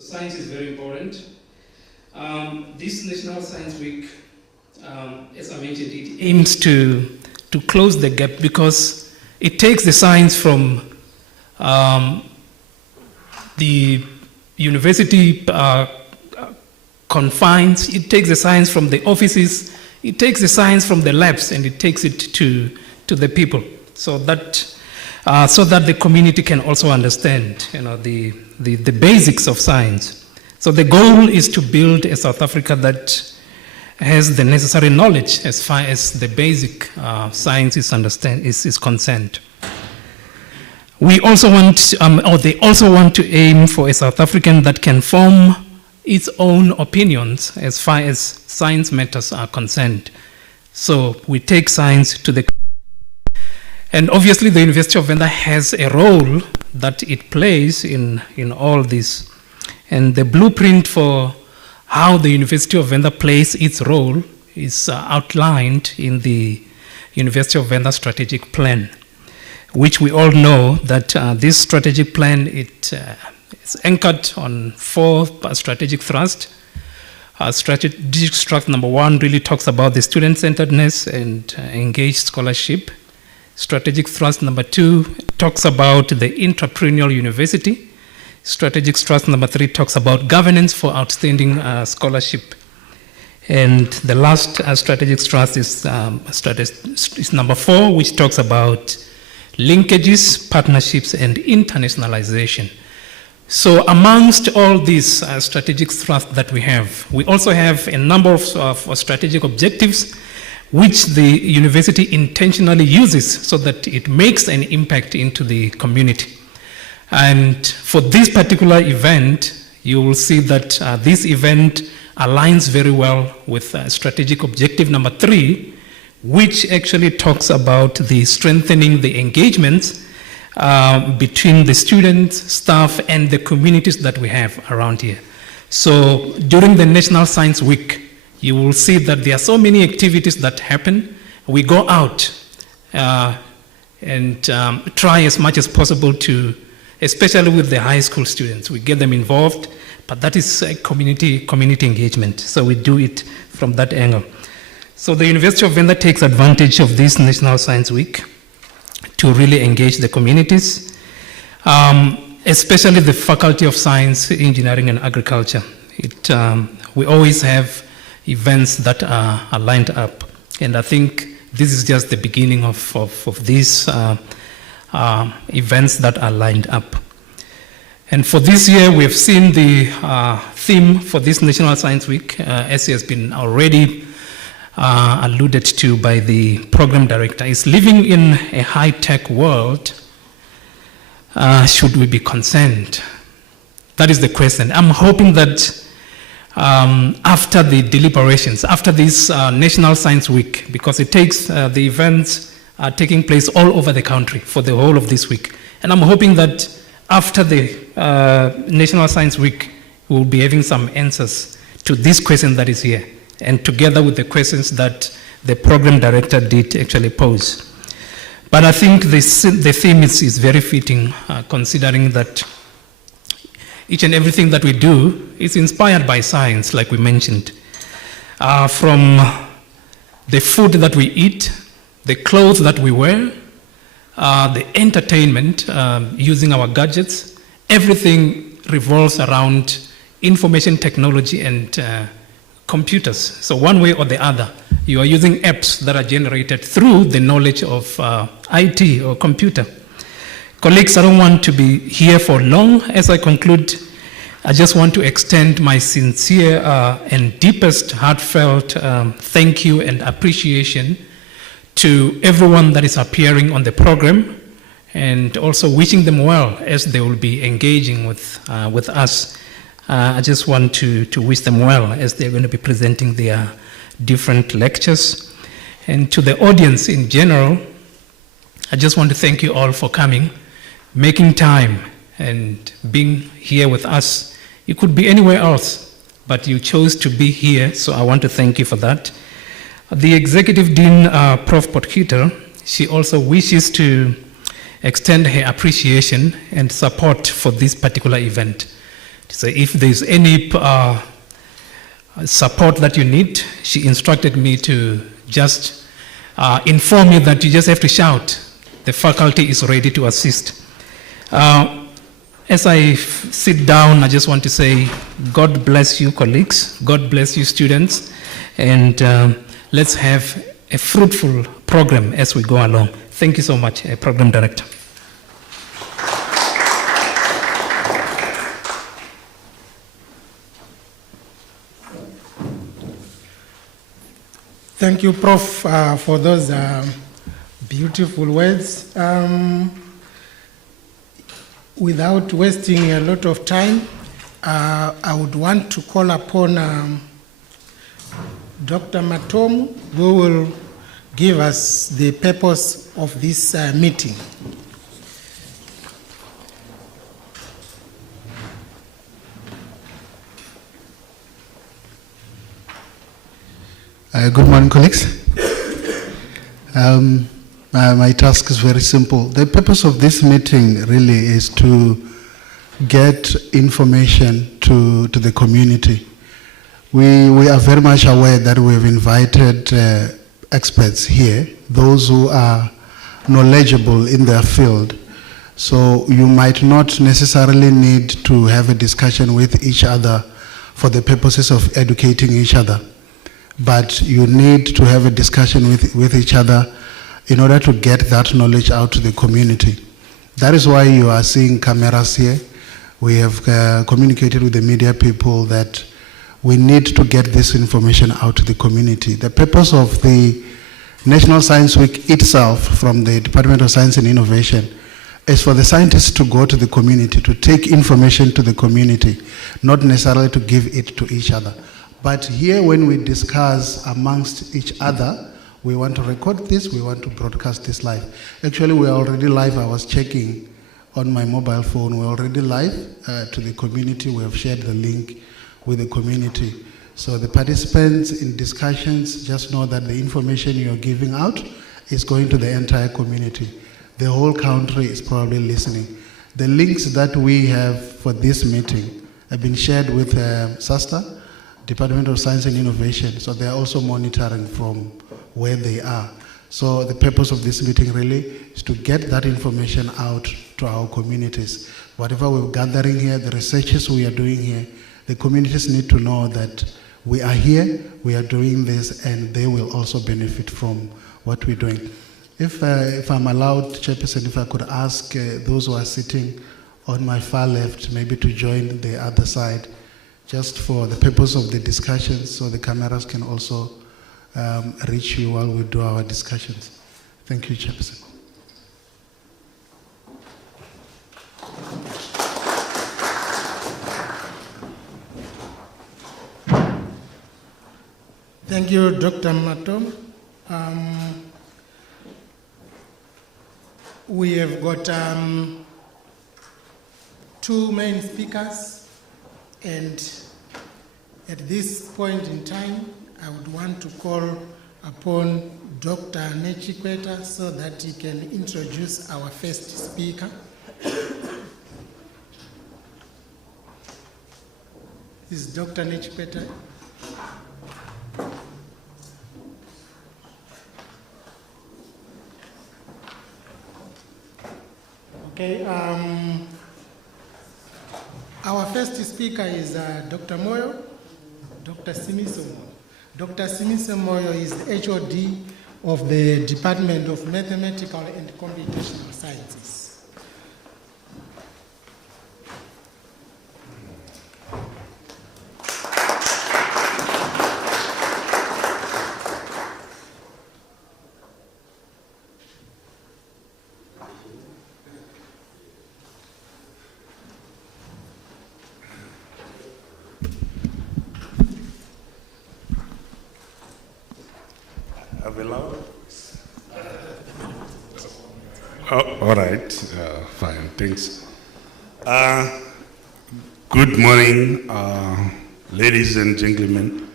Science is very important. This National Science Week, as I mentioned, it aims to close the gap because it takes the science from the university confines, it takes the science from the offices, it takes the science from the labs, and it takes it to the people, so that the community can also understand, the basics of science. So the goal is to build a South Africa that has the necessary knowledge as far as the basic science is concerned. We also want, or they also want to aim for a South African that can form its own opinions as far as science matters are concerned. So we take science to the... And obviously the University of Venda has a role that it plays in all this. And the blueprint for how the University of Venda plays its role is outlined in the University of Venda strategic plan, which we all know that this strategic plan, it's anchored on 4 strategic thrusts. Strategic thrust number 1 really talks about the student-centeredness and engaged scholarship. Strategic thrust number 2 talks about the entrepreneurial university. Strategic thrust number 3 talks about governance for outstanding scholarship. And the last strategic thrust is number 4, which talks about linkages, partnerships, and internationalization. So amongst all these strategic thrusts that we have, we also have a number of strategic objectives which the university intentionally uses so that it makes an impact into the community. And for this particular event, you will see that this event aligns very well with strategic objective number 3, which actually talks about the strengthening the engagements between the students, staff, and the communities that we have around here. So during the National Science Week, you will see that there are so many activities that happen. We go out and try as much as possible to, especially with the high school students, we get them involved, but that is community engagement. So we do it from that angle. So the University of Venda takes advantage of this National Science Week to really engage the communities, especially the Faculty of Science, Engineering and Agriculture. We always have events that are lined up, and I think this is just the beginning of these events that are lined up. And for this year, we have seen the theme for this National Science Week, as has been already alluded to by the program director, is living in a high-tech world. Should we be concerned? That is the question. I'm hoping that after the deliberations, after this National Science Week, because it takes, the events are taking place all over the country for the whole of this week. And I'm hoping that after the National Science Week, we'll be having some answers to this question that is here, and together with the questions that the program director did actually pose. But I think the theme is very fitting, considering that each and everything that we do is inspired by science, like we mentioned. From the food that we eat, the clothes that we wear, the entertainment, using our gadgets, everything revolves around information technology and computers. So one way or the other, you are using apps that are generated through the knowledge of IT or computer. Colleagues, I don't want to be here for long. As I conclude, I just want to extend my sincere and deepest heartfelt thank you and appreciation to everyone that is appearing on the program, and also wishing them well as they will be engaging with us. I just want to wish them well as they're going to be presenting their different lectures. And to the audience in general, I just want to thank you all for coming, making time and being here with us. You could be anywhere else, but you chose to be here, so I want to thank you for that. The Executive Dean, Prof. Potgieter, she also wishes to extend her appreciation and support for this particular event. So if there's any support that you need, she instructed me to just inform you that you just have to shout. The faculty is ready to assist. As I sit down, I just want to say, God bless you, colleagues. God bless you, students. And let's have a fruitful program as we go along. Thank you so much, Program Director. Thank you, Prof, for those beautiful words. Without wasting a lot of time, I would want to call upon Dr. Matomu, who will give us the purpose of this meeting. Good morning, colleagues. My task is very simple. The purpose of this meeting really is to get information to the community. We are very much aware that we have invited experts here, those who are knowledgeable in their field. So you might not necessarily need to have a discussion with each other for the purposes of educating each other. But you need to have a discussion with each other in order to get that knowledge out to the community. That is why you are seeing cameras here. We have communicated with the media people that we need to get this information out to the community. The purpose of the National Science Week itself from the Department of Science and Innovation is for the scientists to go to the community, to take information to the community, not necessarily to give it to each other. But here when we discuss amongst each other, we want to record this, we want to broadcast this live. Actually, we are already live. I was checking on my mobile phone. We're already live to the community. We have shared the link with the community. So the participants in discussions just know that the information you're giving out is going to the entire community. The whole country is probably listening. The links that we have for this meeting have been shared with SASTA, Department of Science and Innovation, so they are also monitoring from where they are. So the purpose of this meeting really is to get that information out to our communities. Whatever we're gathering here, the researches we are doing here, the communities need to know that we are here, we are doing this, and they will also benefit from what we're doing. If I'm allowed, Chairperson, if I could ask those who are sitting on my far left maybe to join the other side, just for the purpose of the discussion, so the cameras can also reach you while we do our discussions. Thank you, Chairperson. Thank you, Dr. Matom. We have got two main speakers. And at this point in time, I would want to call upon Dr. Nechikweta so that he can introduce our first speaker. This is Dr. Nechikweta. Okay. Our first speaker is Dr. Moyo, Dr. Simiso Moyo. Dr. Simiso Moyo is the HOD of the Department of Mathematical and Computational Sciences. All right, fine, thanks. Good morning, ladies and gentlemen.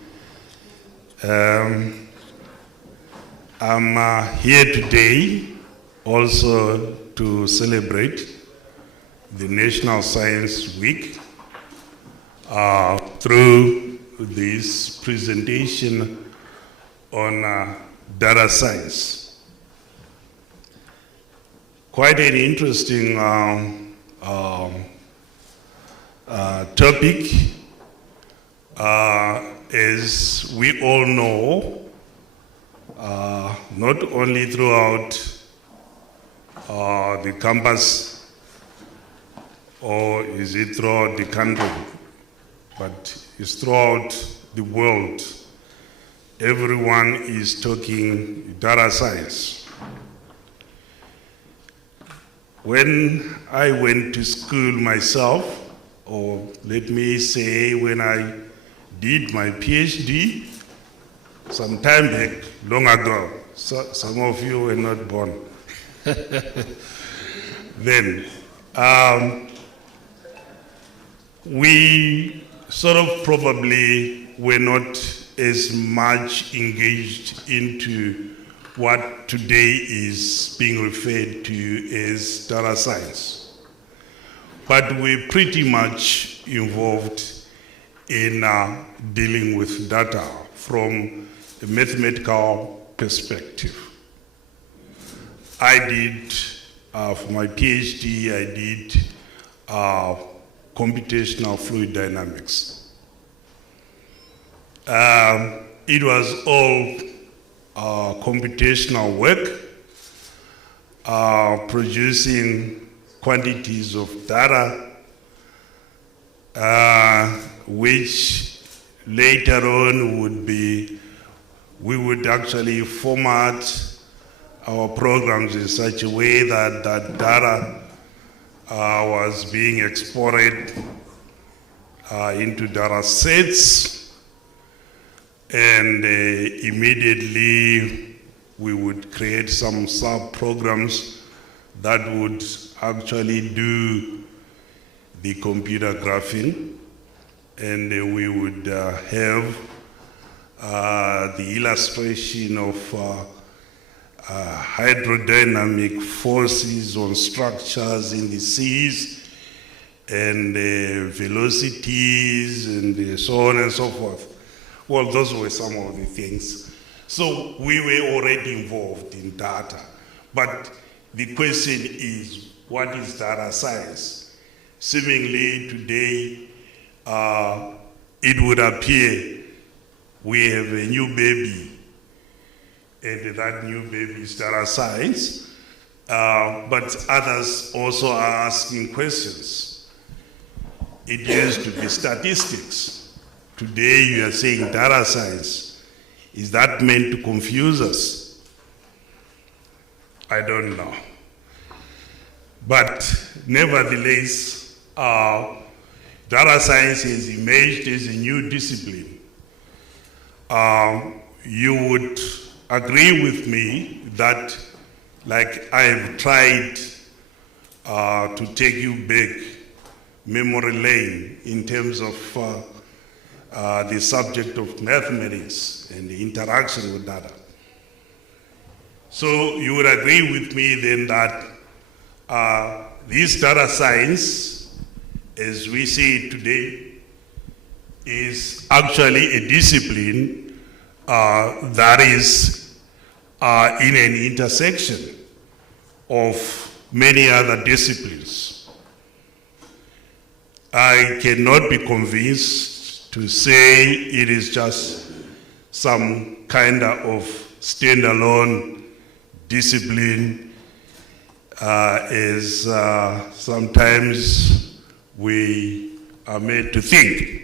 I'm here today also to celebrate the National Science Week through this presentation on data science. Quite an interesting topic. As we all know, not only throughout the campus, or is it throughout the country, but it's throughout the world. Everyone is talking data science. When I went to school myself, or let me say when I did my PhD, some time back, long ago, so some of you were not born. Then, we sort of probably were not as much engaged into what today is being referred to as data science. But we're pretty much involved in dealing with data from a mathematical perspective. I did, for my PhD, I did computational fluid dynamics. It was all computational work, producing quantities of data, which later on we would actually format our programs in such a way that that data was being exported into data sets, and immediately we would create some sub-programs that would actually do the computer graphing, and we would have the illustration of hydrodynamic forces on structures in the seas, and velocities, and so on and so forth. Well, those were some of the things. So we were already involved in data. But the question is, what is data science? Seemingly today, it would appear we have a new baby, and that new baby is data science, but others also are asking questions. It used to be statistics. Today you are saying data science. Is that meant to confuse us? I don't know. But nevertheless, data science has emerged as a new discipline. You would agree with me that, like I have tried to take you back memory lane in terms of the subject of mathematics and the interaction with data. So you would agree with me then that this data science, as we see it today, is actually a discipline that is in an intersection of many other disciplines. I cannot be convinced to say it is just some kind of standalone discipline, as sometimes we are made to think.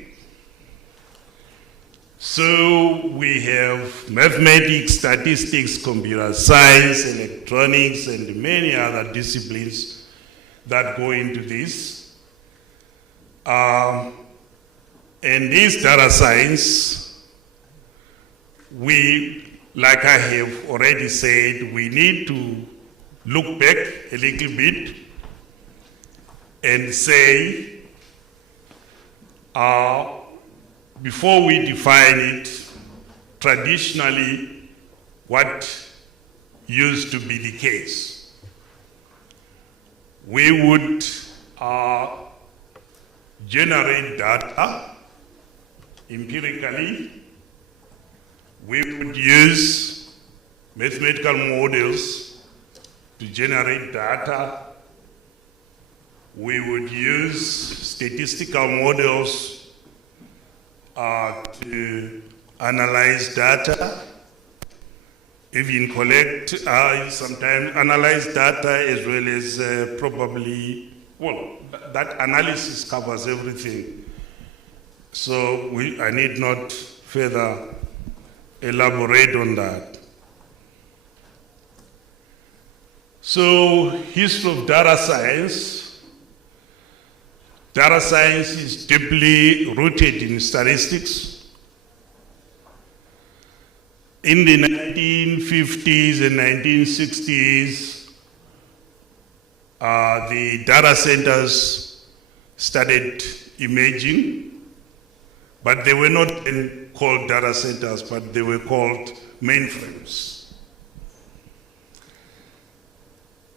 So we have mathematics, statistics, computer science, electronics, and many other disciplines that go into this. And this data science, like I have already said, we need to look back a little bit and say, before we define it, traditionally, what used to be the case? We would generate data empirically. We would use mathematical models to generate data. We would use statistical models to analyze data, even collect, sometimes analyze data as well as probably, well, that analysis covers everything. So I need not further elaborate on that. So, history of data science. Data science is deeply rooted in statistics. In the 1950s and 1960s, the data centers started emerging, but they were not then called data centers, but they were called mainframes.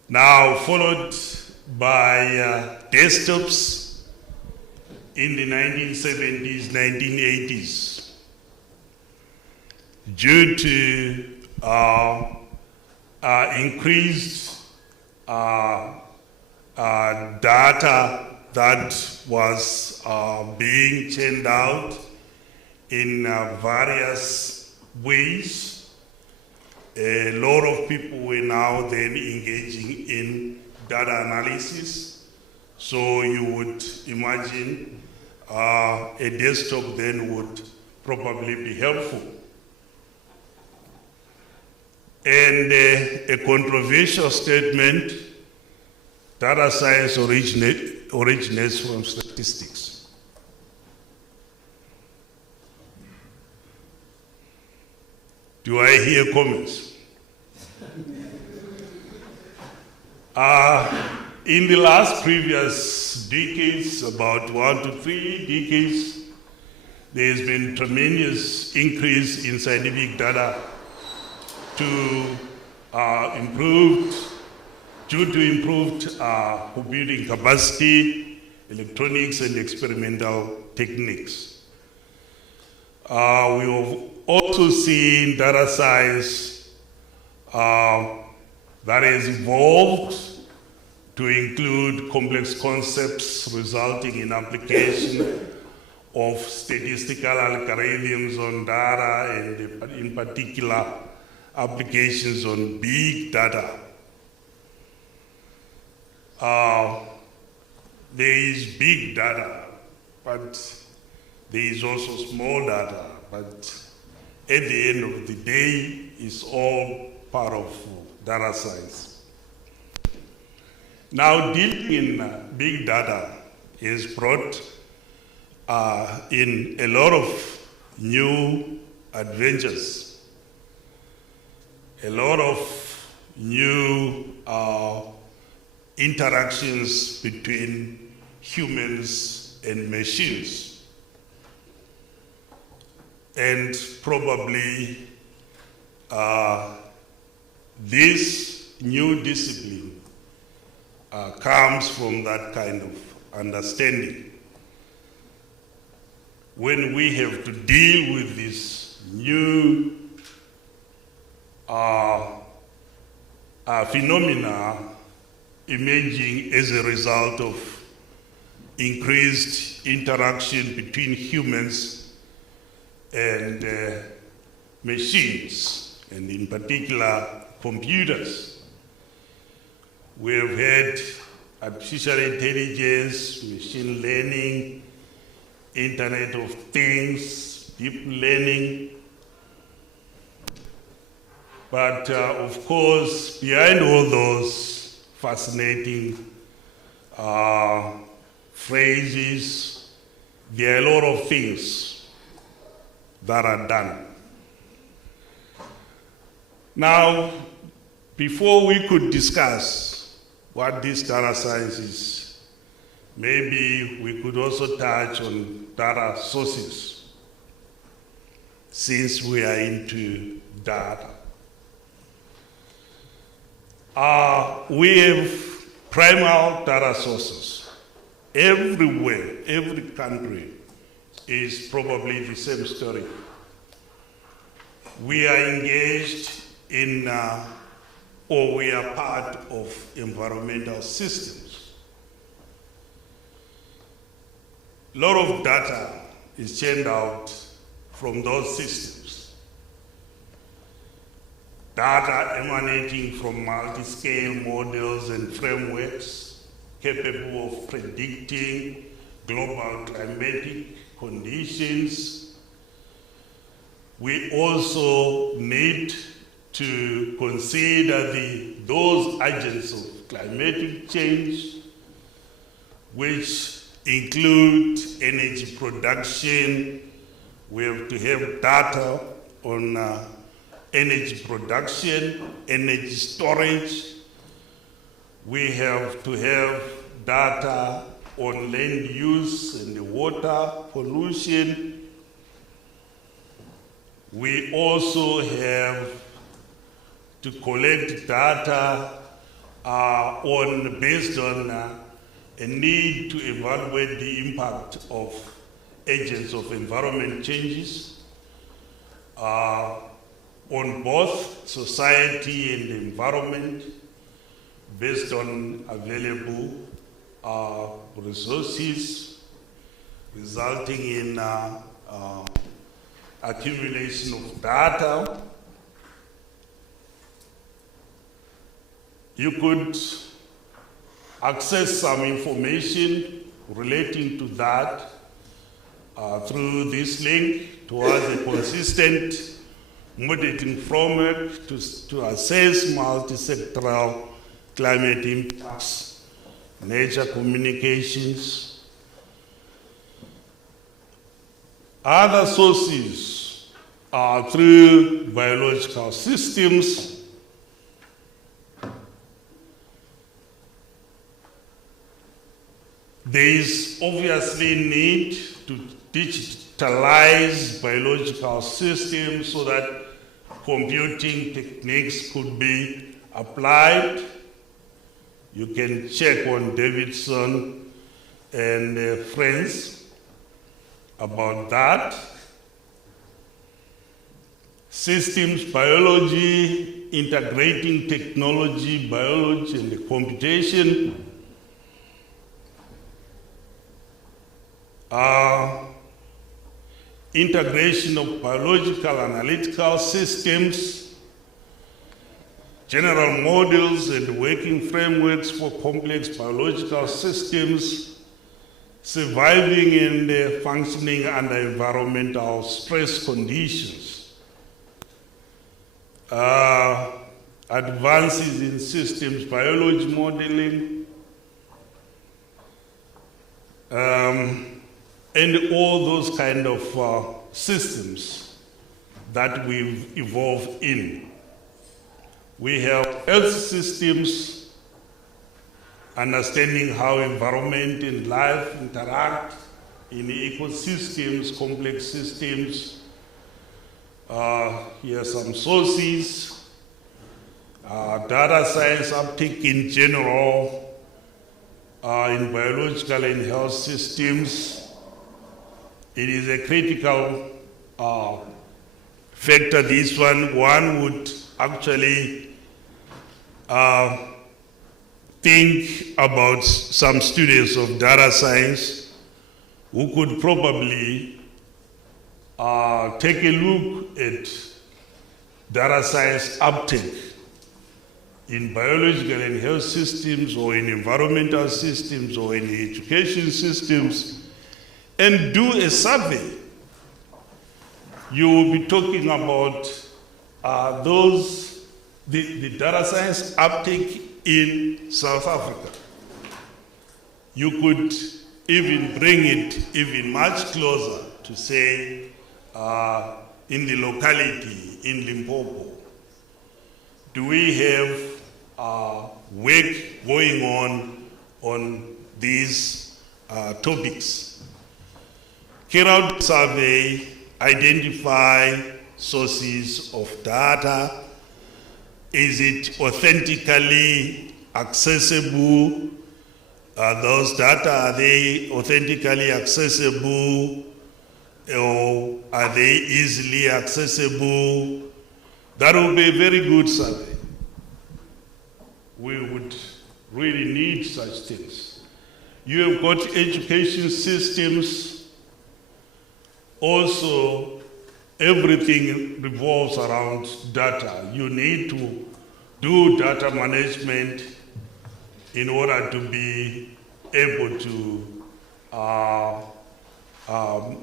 Now, followed by desktops in the 1970s, 1980s. Due to increased data that was being churned out in various ways, a lot of people were now then engaging in data analysis. So you would imagine a desktop then would probably be helpful. And a controversial statement, data science originates from statistics. Do I hear comments? In the last previous decades, about 1 to 3 decades, there has been tremendous increase in scientific data due to improved computing capacity, electronics, and experimental techniques. We have also seen data science that has evolved to include complex concepts resulting in application of statistical algorithms on data, and in particular, applications on big data. There is big data, but there is also small data, but at the end of the day, it's all part of data science. Now, dealing in big data has brought in a lot of new adventures, a lot of new interactions between humans and machines. And probably this new discipline comes from that kind of understanding. When we have to deal with this new phenomena emerging as a result of increased interaction between humans and machines, and in particular computers. We have had artificial intelligence, machine learning, Internet of Things, deep learning. But of course, behind all those fascinating phrases, there are a lot of things that are done. Now, before we could discuss what this data science is, maybe we could also touch on data sources, since we are into data. We have primal data sources, everywhere, every country is probably the same story. We are engaged in, or we are part of environmental systems. A lot of data is churned out from those systems. Data emanating from multi-scale models and frameworks capable of predicting global climatic conditions. We also need to consider those agents of climatic change, which include energy production. We have to have data on energy production, energy storage. We have to have data on land use and water pollution. We also have to collect data based on a need to evaluate the impact of agents of environment changes on both society and the environment based on available resources, resulting in accumulation of data. You could access some information relating to that through this link towards a consistent modeling framework to assess multi-sectoral climate impacts, nature communications. Other sources are through biological systems. There is obviously need to digitalize biological systems so that computing techniques could be applied. You can check on Davidson and friends about that. Systems biology, integrating technology, biology, and computation. Integration of biological analytical systems, general models and working frameworks for complex biological systems, surviving and functioning under environmental stress conditions, advances in systems biology modeling, and all those kind of systems that we've evolved in. We have health systems, understanding how environment and life interact in ecosystems, complex systems. Here are some sources. Data science uptake in general, in biological and health systems. It is a critical factor, this one. One would actually think about some students of data science who could probably take a look at data science uptake in biological and health systems, or in environmental systems, or in education systems, and do a survey. You will be talking about the data science uptake in South Africa. You could even bring it even much closer to say in the locality in Limpopo. Do we have work going on these topics? Carry out survey, identify sources of data. Is it authentically accessible? Are those data, are they authentically accessible, or are they easily accessible? That would be a very good survey. We would really need such things. You have got education systems. Also, everything revolves around data. You need to do data management in order to be able to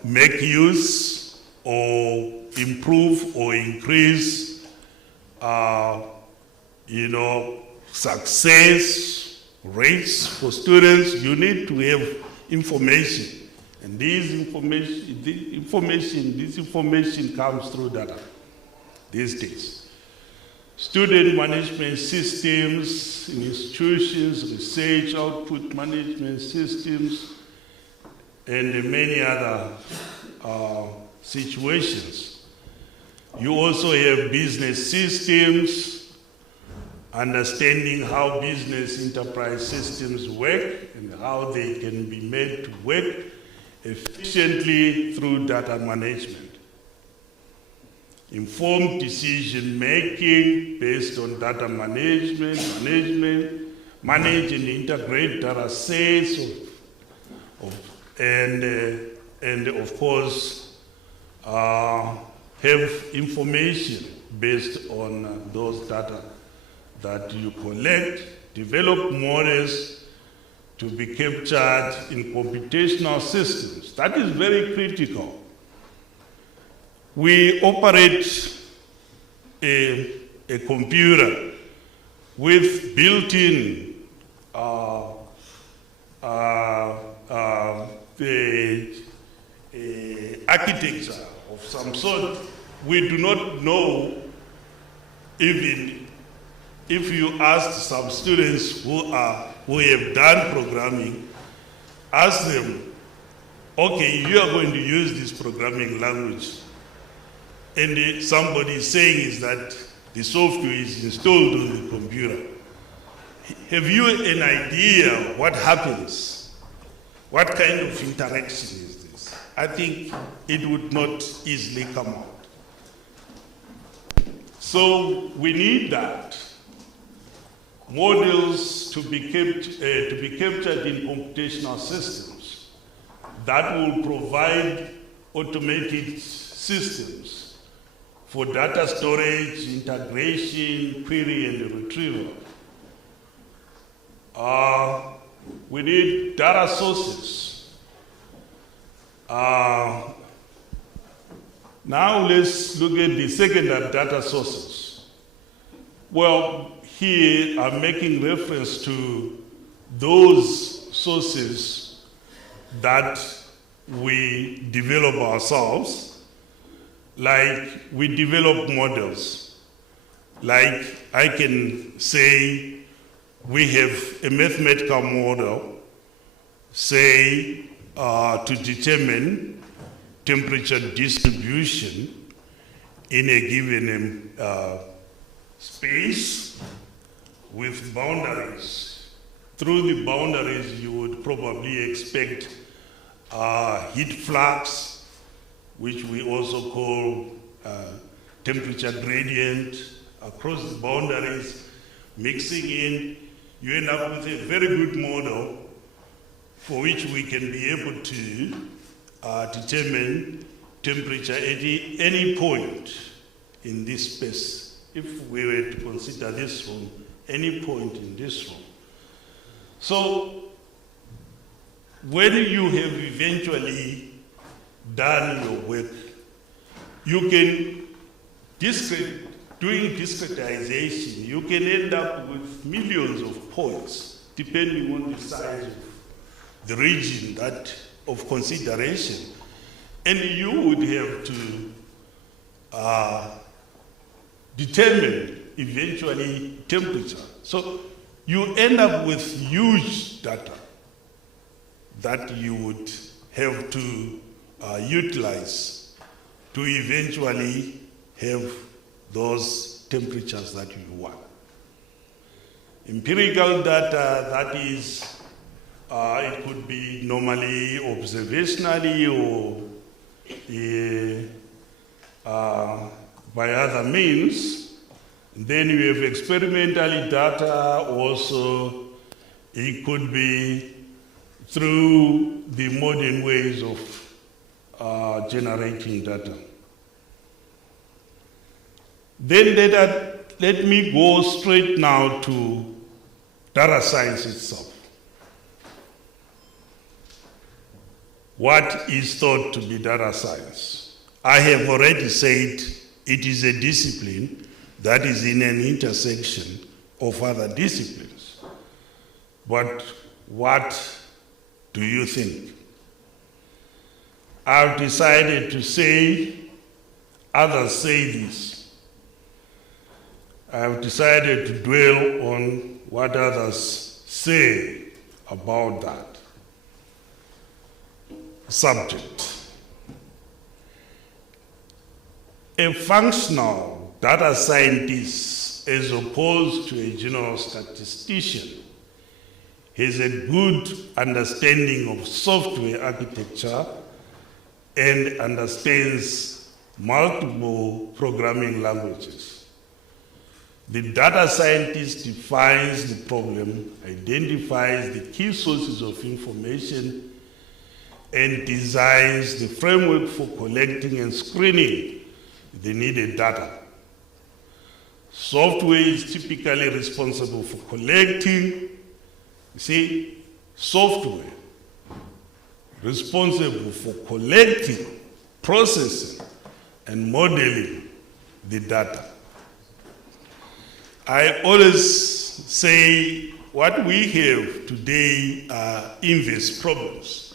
make use or improve or increase, success rates for students. You need to have information, and this information comes through data these days. Student management systems in institutions, research output management systems, and many other situations. You also have business systems, understanding how business enterprise systems work and how they can be made to work efficiently through data management. Informed decision making based on data management, manage and integrate data sets and of course have information based on those data that you collect, develop models to be captured in computational systems. That is very critical. We operate a computer with built-in architecture of some sort. We do not know, even if you ask some students who have done programming, ask them, okay, you are going to use this programming language, and somebody is saying is that the software is installed on the computer. Have you an idea what happens? What kind of interaction is this? I think it would not easily come out. So we need that. Models to be captured in computational systems that will provide automated systems for data storage, integration, query, and retrieval. We need data sources. Now let's look at the secondary data sources. Well, here I'm making reference to those sources that we develop ourselves. Like we develop models. Like I can say we have a mathematical model, say to determine temperature distribution in a given space with boundaries. Through the boundaries, you would probably expect heat flux, which we also call temperature gradient across the boundaries, mixing in, you end up with a very good model for which we can be able to determine temperature at any point in this space. If we were to consider this room, any point in this room. So when you have eventually done your work, you can doing discretization, you can end up with millions of points, depending on the size of the region of consideration. And you would have to determine eventually temperature. So you end up with huge data that you would have to utilize to eventually have those temperatures that you want. Empirical data, that is It could be normally observationally or by other means. Then you have experimental data also. It could be through the modern ways of generating data. Then let me go straight now to data science itself. What is thought to be data science? I have already said it is a discipline that is in an intersection of other disciplines. But what do you think? I've decided to say, others say this. I've decided to dwell on what others say about that subject. A functional data scientist, as opposed to a general statistician, has a good understanding of software architecture and understands multiple programming languages. The data scientist defines the problem, identifies the key sources of information, and designs the framework for collecting and screening the needed data. Software is typically responsible for collecting, you see, software responsible for collecting, processing, and modeling the data. I always say what we have today are inverse problems.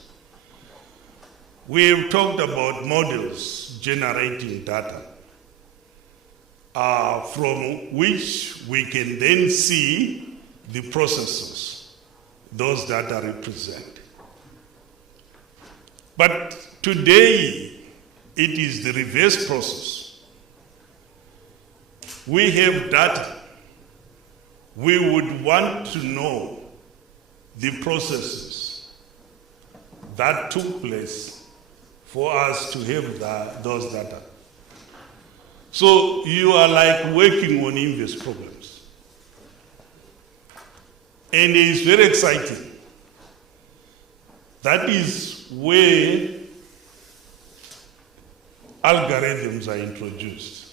We have talked about models generating data from which we can then see the processes those data represent. But today, it is the reverse process. We have data. We would want to know the processes that took place for us to have those data. So you are like working on inverse problems. And it's very exciting. That is where algorithms are introduced.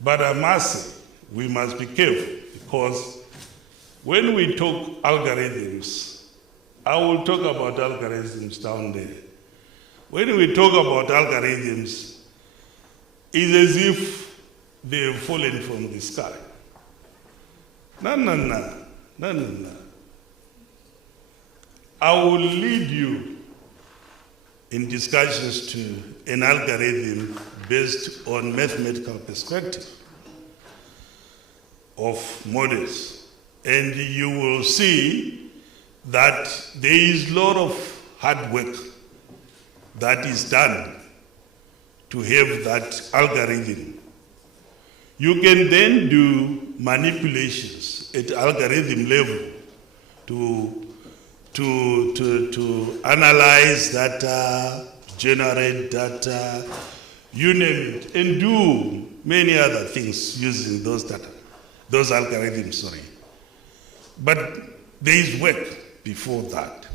But I must say, we must be careful, because when we talk algorithms, I will talk about algorithms down there. When we talk about algorithms, it's as if they have fallen from the sky. No. I will lead you in discussions to an algorithm based on mathematical perspective of models. And you will see that there is a lot of hard work that is done to have that algorithm. You can then do manipulations at algorithm level to analyze data, generate data, you name it, and do many other things using those algorithms, But there is work before that.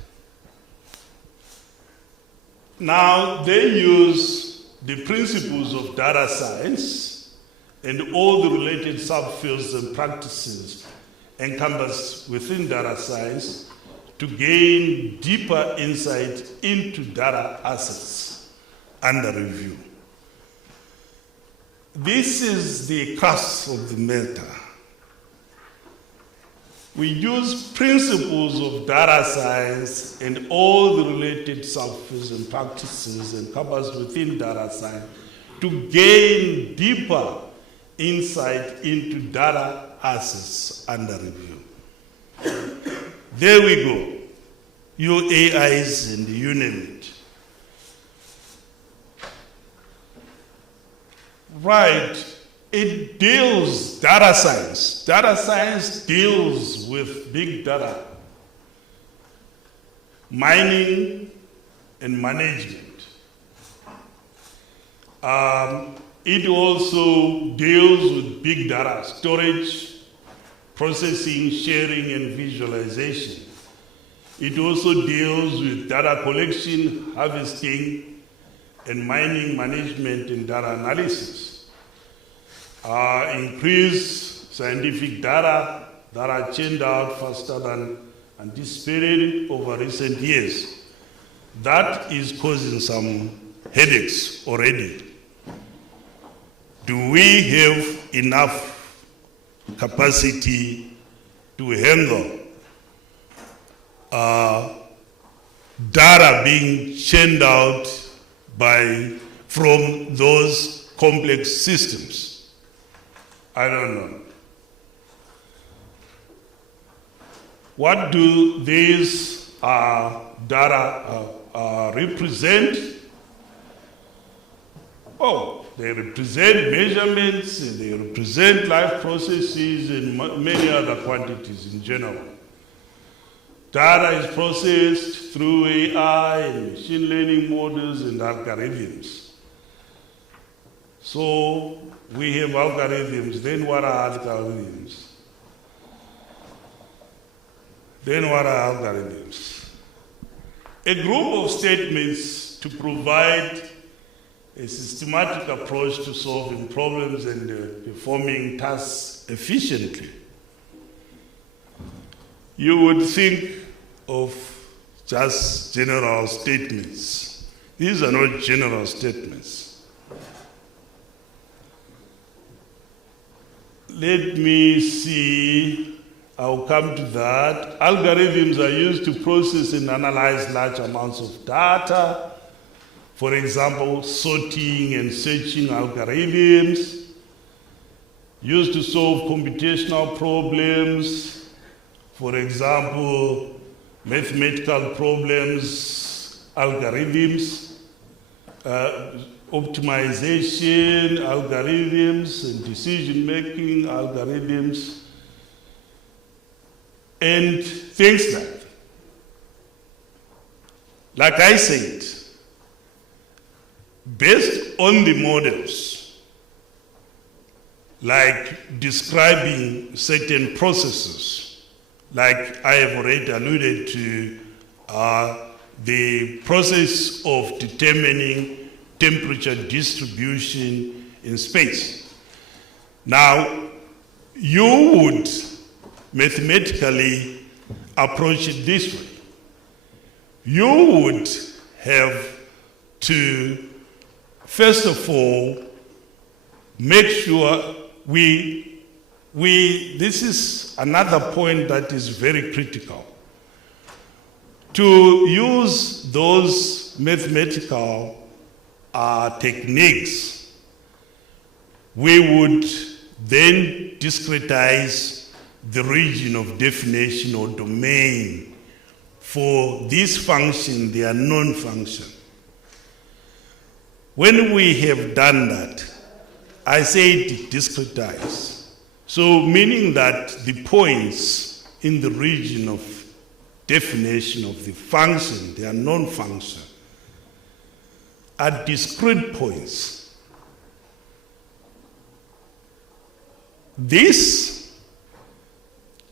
Now, they use the principles of data science and all the related subfields and practices encompassed within data science to gain deeper insight into data assets under review. This is the crux of the matter. We use principles of data science and all the related subfields and practices encompassed within data science to gain deeper insight into data assets under review. There we go. Your AIs and you name it. Right. It deals data science. Data science deals with big data. mining and management. It also deals with big data storage, processing, sharing, and visualization. It also deals with data collection, harvesting, and mining management and data analysis. Increased scientific data that are churned out faster than anticipated over recent years. That is causing some headaches already. Do we have enough capacity to handle data being churned out from those complex systems? I don't know. What do these data represent? Oh, they represent measurements, they represent life processes and many other quantities in general. Data is processed through AI and machine learning models and algorithms. So we have algorithms, then what are algorithms? Then what are algorithms? A group of statements to provide a systematic approach to solving problems and performing tasks efficiently. You would think of just general statements. These are not general statements. Let me see, I'll come to that. Algorithms are used to process and analyze large amounts of data. For example, sorting and searching algorithms, used to solve computational problems. For example, mathematical problems, algorithms, optimization algorithms, and decision-making algorithms, and things like that. Like I said, based on the models, like describing certain processes, like I have already alluded to, the process of determining temperature distribution in space. Now, you would mathematically approach it this way. You would have to, first of all, make sure this is another point that is very critical. To use those mathematical techniques, we would then discretize the region of definition or domain for this function, the unknown function. When we have done that, I said discretize. So meaning that the points in the region of definition of the function, the unknown function, are discrete points. This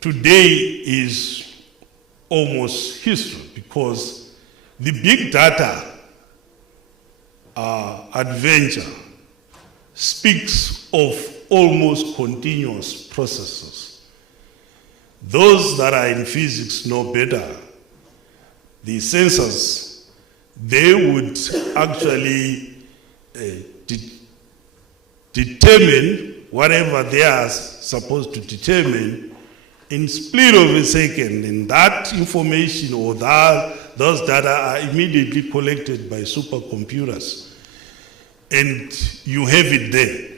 today is almost history because the big data adventure speaks of almost continuous processes. Those that are in physics know better. The sensors, they would actually determine whatever they are supposed to determine in split of a second, and that information or those data are immediately collected by supercomputers, and you have it there.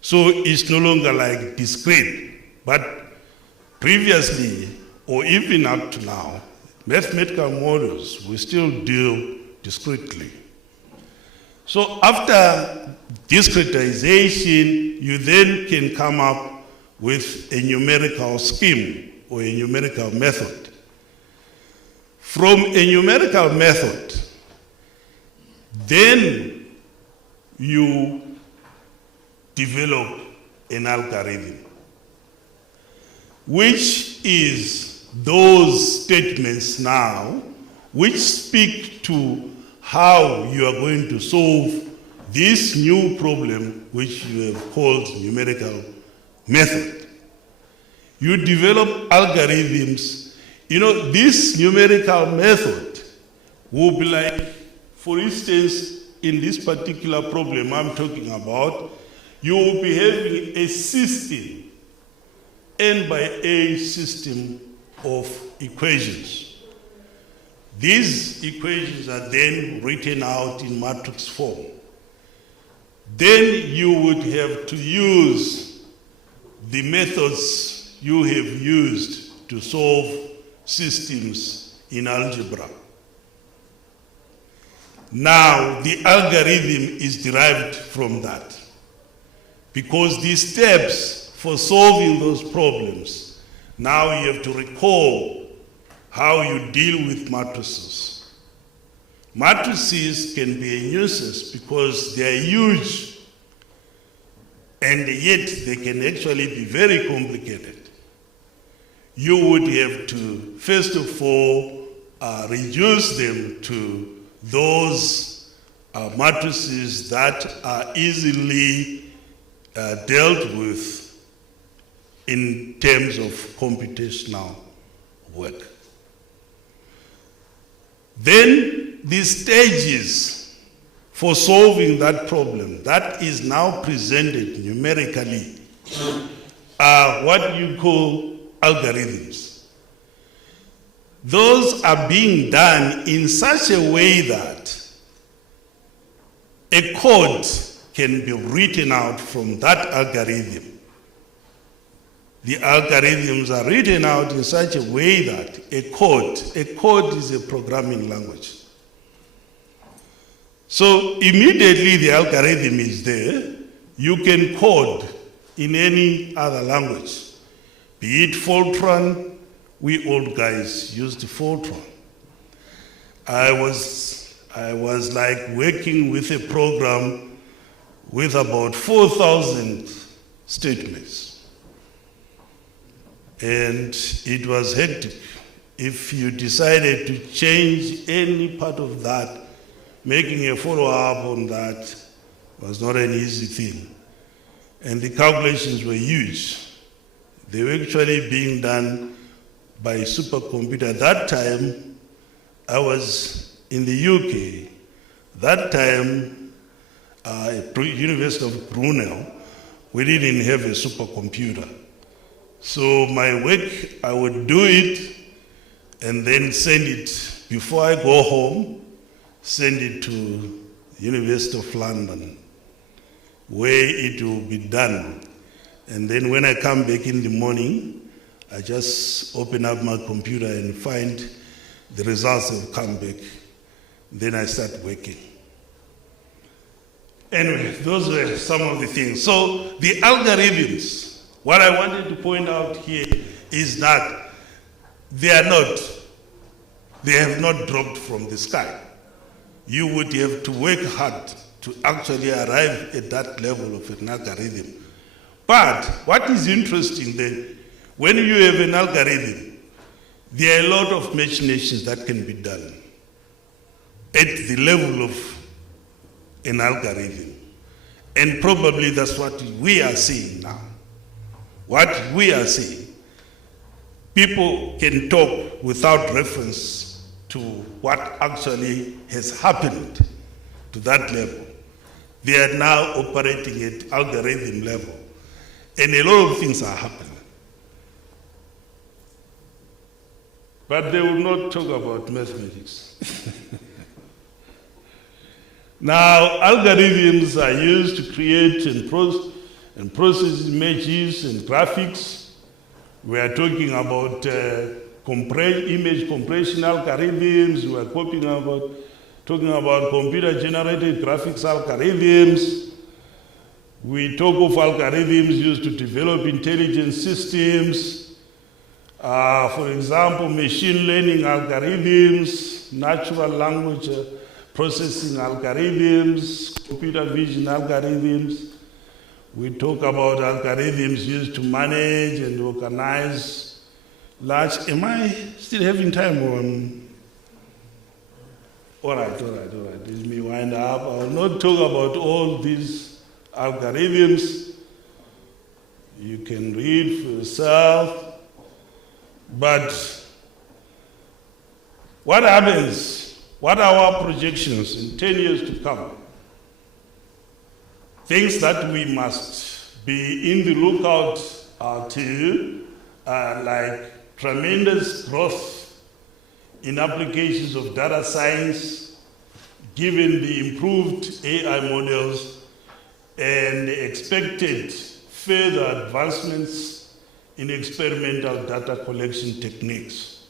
So it's no longer like discrete, but previously, or even up to now, mathematical models will still deal discretely. So after discretization, you then can come up with a numerical scheme or a numerical method from a numerical method, then you develop an algorithm, which is those statements now which speak to how you are going to solve this new problem which you have called numerical method. You develop algorithms. You know, this numerical method will be like, for instance, in this particular problem I'm talking about, you will be having a system, N by A system of equations. These equations are then written out in matrix form. Then you would have to use the methods you have used to solve systems in algebra. Now, the algorithm is derived from that, because the steps for solving those problems, now you have to recall how you deal with matrices. Matrices can be a nuisance because they are huge, and yet they can actually be very complicated. You would have to, first of all, reduce them to those matrices that are easily dealt with in terms of computational work. Then the stages for solving that problem that is now presented numerically are what you call algorithms. Those are being done in such a way that a code can be written out from that algorithm. The algorithms are written out in such a way that a code is a programming language. So immediately the algorithm is there. You can code in any other language, be it Fortran. We old guys used Fortran. I was like working with a program with about 4,000 statements. And it was hectic. If you decided to change any part of that, making a follow-up on that was not an easy thing. And the calculations were huge. They were actually being done by a supercomputer. At that time, I was in the UK. That time, at University of Brunel, we didn't have a supercomputer. So my work, I would do it and then send it, before I go home, send it to University of London, where it will be done. And then when I come back in the morning, I just open up my computer and find the results have come back. Then I start working. Anyway, those were some of the things. So the algorithms, what I wanted to point out here is that they have not dropped from the sky. You would have to work hard to actually arrive at that level of an algorithm. But what is interesting then, when you have an algorithm, there are a lot of machinations that can be done at the level of an algorithm. And probably that's what we are seeing now. What we are seeing, people can talk without reference to what actually has happened to that level. They are now operating at algorithm level, and a lot of things are happening. But they will not talk about mathematics. Now, algorithms are used to create and process images and graphics. We are talking about image compression algorithms. We are talking about computer-generated graphics algorithms. We talk of algorithms used to develop intelligent systems. For example, machine learning algorithms, natural language processing algorithms, computer vision algorithms. We talk about algorithms used to manage and organize large. Am I still having time on? All right. Let me wind up. I will not talk about all these algorithms. You can read for yourself. But what happens? What are our projections in 10 years to come? Things that we must be in the lookout to, like tremendous growth in applications of data science, given the improved AI models and the expected further advancements in experimental data collection techniques.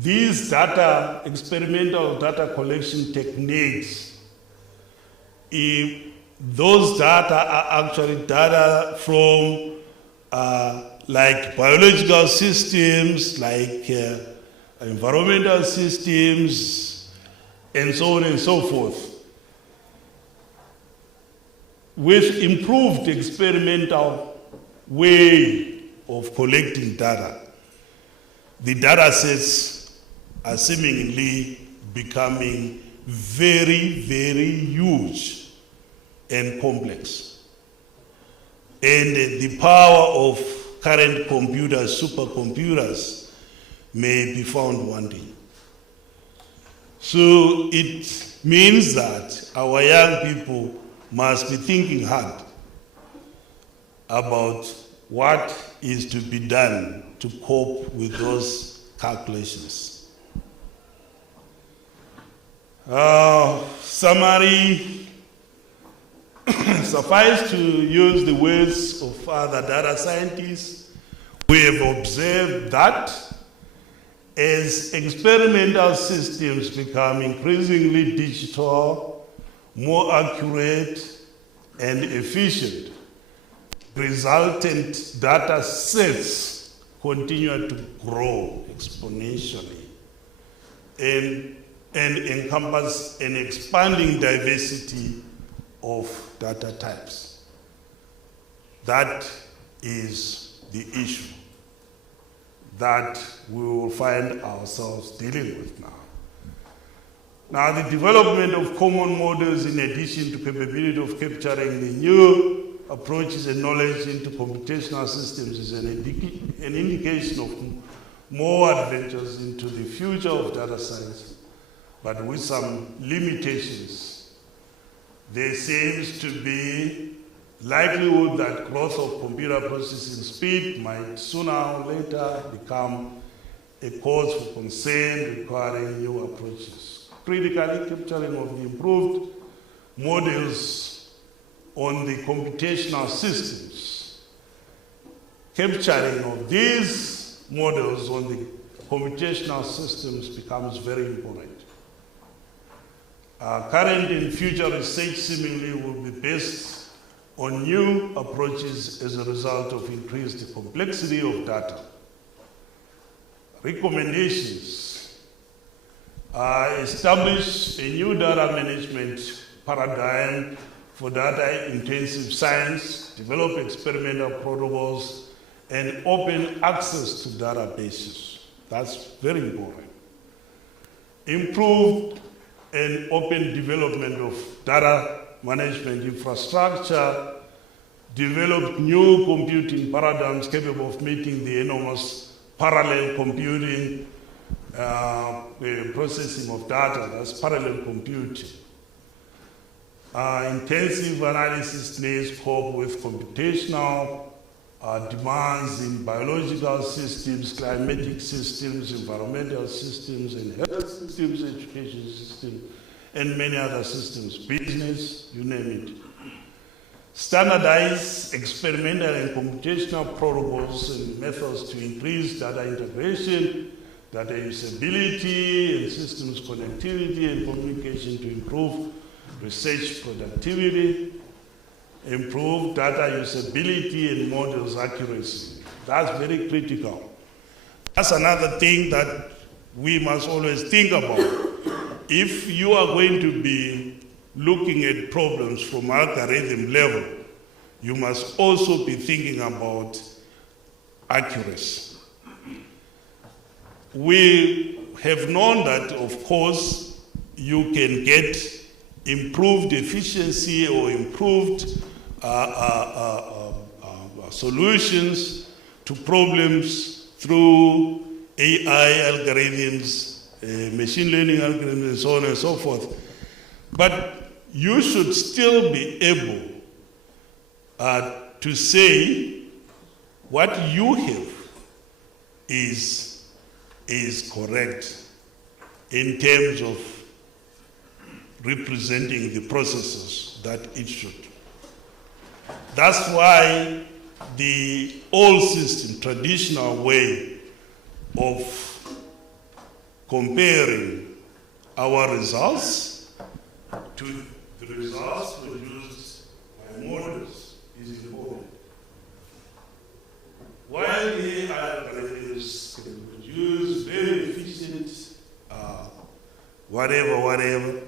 These experimental data collection techniques, those data are actually data from like biological systems, like environmental systems, and so on and so forth. With improved experimental way of collecting data, the data sets are seemingly becoming very, very huge and complex. And the power of current computers, supercomputers, may be found wanting. So it means that our young people must be thinking hard about what is to be done to cope with those calculations. Summary, suffice to use the words of other data scientists, we have observed that as experimental systems become increasingly digital, more accurate and efficient, resultant data sets continue to grow exponentially and encompass an expanding diversity of data types. That is the issue that we will find ourselves dealing with now. Now, the development of common models in addition to capability of capturing the new approaches and knowledge into computational systems is an indication of more adventures into the future of data science, but with some limitations. There seems to be likelihood that growth of computer processing speed might sooner or later become a cause for concern requiring new approaches. Critically, capturing of the improved models on the computational systems. Capturing of these models on the computational systems becomes very important. Current and future research seemingly will be based on new approaches as a result of increased complexity of data. Recommendations: establish a new data management paradigm for data-intensive science, develop experimental protocols, and open access to databases. That's very important. Improve and open development of data management infrastructure, develop new computing paradigms capable of meeting the enormous parallel computing processing of data, that's parallel computing. Intensive analysis needs cope with computational demands in biological systems, climatic systems, environmental systems, and health systems, education systems, and many other systems, business, you name it. Standardize experimental and computational protocols and methods to increase data integration, data usability, and systems connectivity and communication to improve research productivity, improve data usability and models accuracy. That's very critical. That's another thing that we must always think about. If you are going to be looking at problems from algorithm level, you must also be thinking about accuracy. We have known that, of course, you can get improved efficiency or improved solutions to problems through AI algorithms, machine learning algorithms, and so on and so forth. But you should still be able to say what you have is correct in terms of representing the processes that it should. That's why the old system, traditional way of comparing our results to the results produced by models is important. While the algorithms can produce very efficient whatever,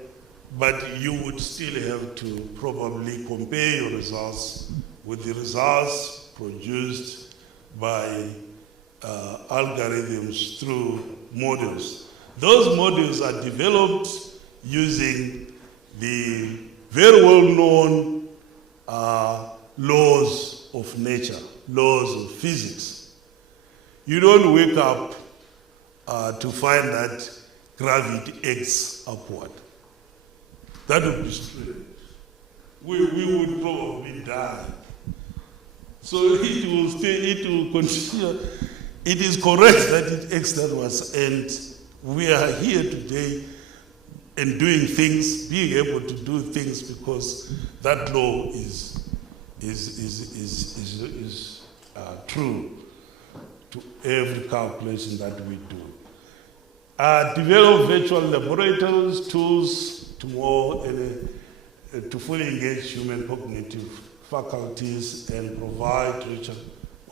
but you would still have to probably compare your results with the results produced by algorithms through models. Those models are developed using the very well-known laws of nature, laws of physics. You don't wake up to find that gravity acts upward. That would be strange. We would probably die. So it will continue. It is correct that it acts that was, and we are here today and doing things, being able to do things because that law is true to every calculation that we do. Develop virtual laboratories, tools to fully engage human cognitive faculties and provide richer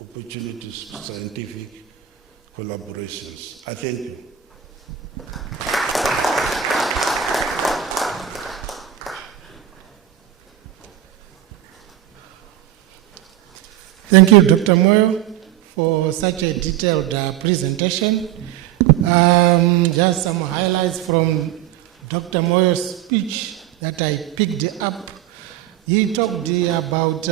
opportunities for scientific collaborations. I thank you. Thank you, Dr. Moyo, for such a detailed presentation. Just some highlights from Dr. Moyo's speech that I picked up. He talked about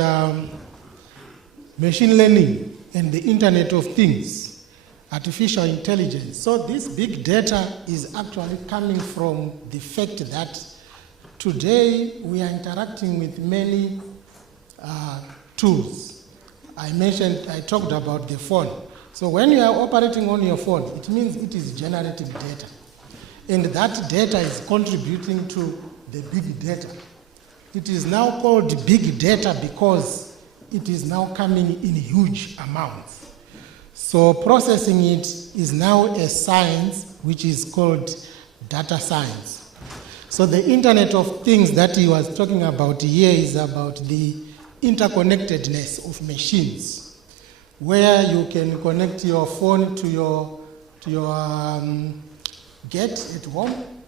machine learning and the Internet of Things, artificial intelligence. So this big data is actually coming from the fact that today we are interacting with many tools. I talked about the phone. So when you are operating on your phone, it means it is generating data. And that data is contributing to the big data. It is now called big data because it is now coming in huge amounts. So processing it is now a science which is called data science. So the Internet of Things that he was talking about here is about the interconnectedness of machines, where you can connect your phone to your gate at home.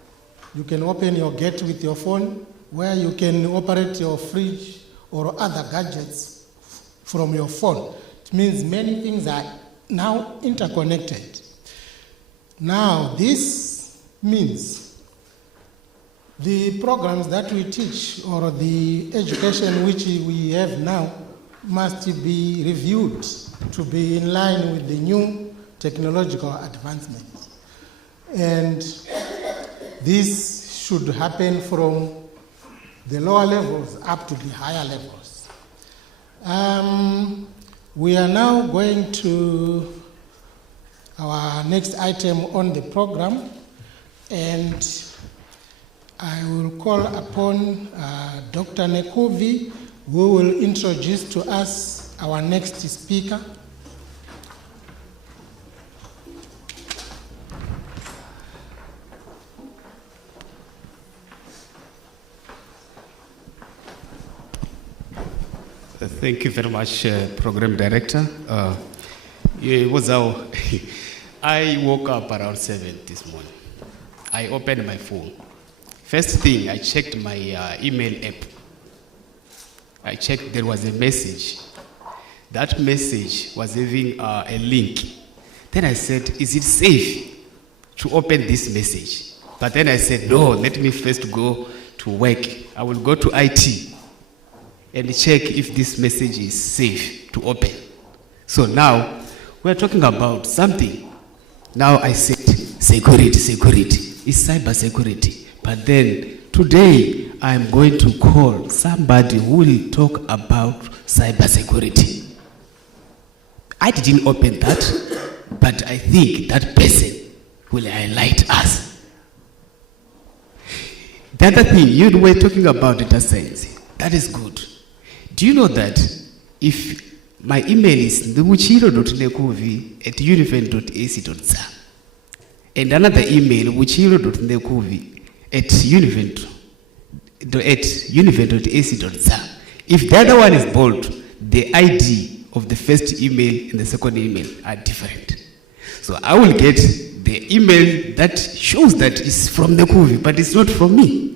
You can open your gate with your phone, where you can operate your fridge or other gadgets from your phone. It means many things are now interconnected. Now, this means the programs that we teach or the education which we have now must be reviewed to be in line with the new technological advancements. And this should happen from the lower levels up to the higher levels. We are now going to our next item on the program, and I will call upon Dr. Nekuvi, who will introduce to us our next speaker. Thank you very much, Program Director. Yeah, what's up? I woke up around 7 this morning. I opened my phone. First thing, I checked my email app. I checked, there was a message. That message was having a link. Then I said, is it safe to open this message? But then I said, no, let me first go to work. I will go to IT and check if this message is safe to open. So now, we're talking about something. Now I said, security. It's cyber security. But then, today, I'm going to call somebody who will talk about cyber security. I didn't open that, but I think that person will highlight us. The other thing, you were talking about data science. That is good. Do you know that if my email is nduchiro.nekuvi@univen.ac.za and another email wuchiro.nekuvi@univen.ac.za, if the other one is bold, the ID of the first email and the second email are different. So I will get the email that shows that it's from Nekuvi, but it's not from me.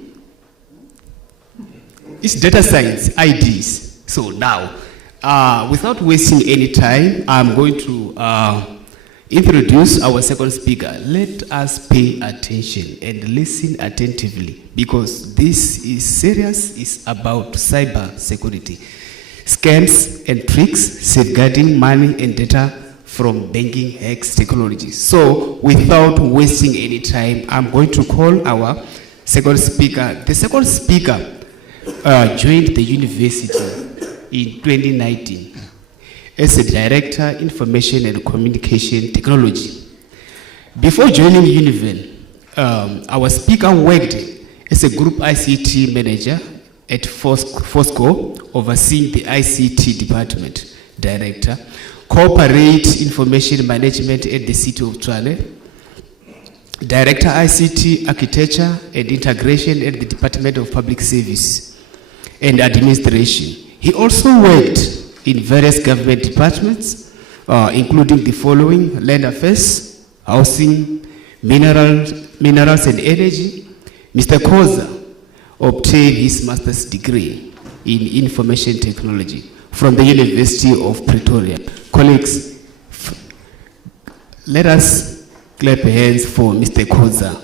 It's data science IDs. So now, without wasting any time, I'm going to introduce our second speaker. Let us pay attention and listen attentively, because this is serious. It's about cyber security, scams and tricks, safeguarding money and data from banking hacks technology. So without wasting any time, I'm going to call our second speaker. The second speaker joined the university in 2019 as a director, information and communication technology. Before joining Univen, our speaker worked as a group ICT manager at Fosco, overseeing the ICT department, director, corporate information management at the City of Tshwane, director ICT architecture and integration at the Department of Public Service and Administration. He also worked in various government departments, including the following: land affairs, housing, minerals and energy. Mr. Khoza obtained his master's degree in information technology from the University of Pretoria. Colleagues, let us clap hands for Mr. Khoza.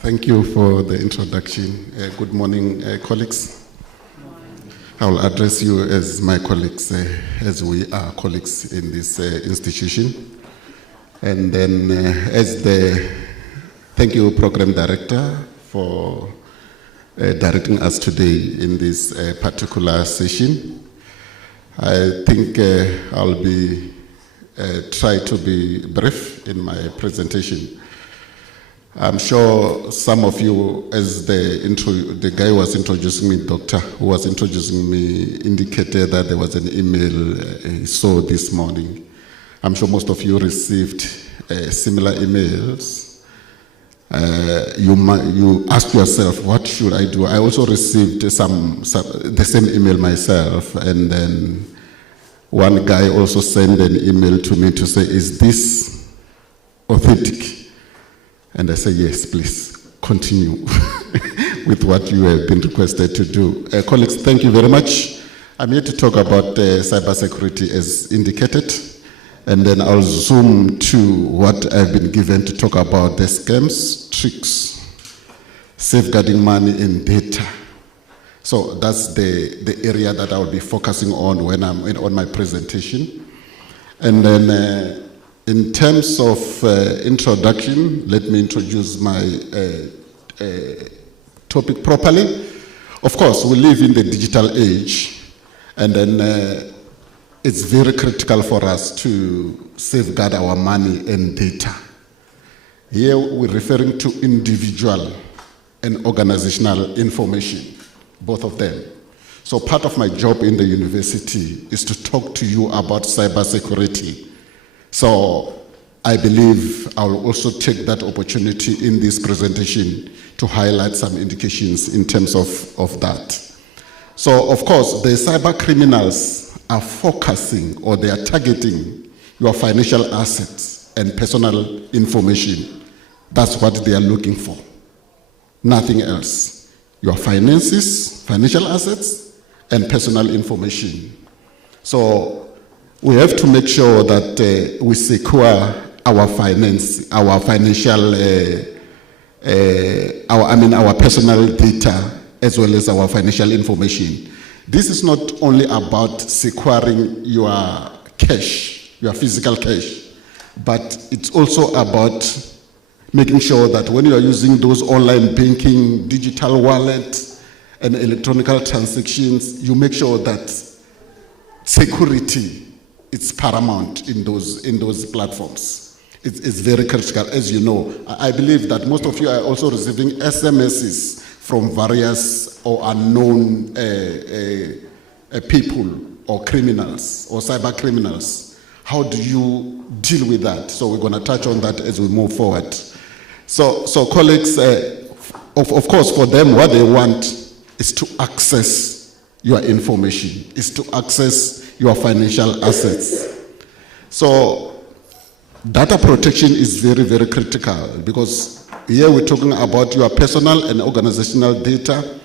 Thank you for the introduction. Good morning, colleagues. I will address you as my colleagues, as we are colleagues in this institution. And then thank you, Program Director, for directing us today in this particular session. I think I'll try to be brief in my presentation. I'm sure some of you, as the guy who was introducing me, doctor, who was introducing me, indicated that there was an email he saw this morning. I'm sure most of you received similar emails. You ask yourself, what should I do? I also received the same email myself, and then one guy also sent an email to me to say, is this authentic? And I say, yes, please, continue with what you have been requested to do. Colleagues, thank you very much. I'm here to talk about cybersecurity as indicated, and then I'll zoom to what I've been given to talk about: the scams, tricks, safeguarding money and data. So that's the area that I'll be focusing on when I'm on my presentation. And then in terms of introduction, let me introduce my topic properly. Of course, we live in the digital age, and then it's very critical for us to safeguard our money and data. Here we're referring to individual and organizational information, both of them. So part of my job in the university is to talk to you about cybersecurity. So I believe I will also take that opportunity in this presentation to highlight some indications in terms of that. So, of course, the cyber criminals are focusing or they are targeting your financial assets and personal information. That's what they are looking for. Nothing else. Your finances, financial assets, and personal information. So, we have to make sure that we secure our financial, our personal data as well as our financial information. This is not only about securing your cash, your physical cash, but it's also about making sure that when you are using those online banking, digital wallet, and electronic transactions, you make sure that security is paramount in those platforms. It's very critical, as you know. I believe that most of you are also receiving SMSs from various or unknown people or criminals or cyber criminals. How do you deal with that? So we're going to touch on that as we move forward. So colleagues, of course, for them, what they want is to access your information, is to access your financial assets. So data protection is very, very critical because here we're talking about your personal and organizational data.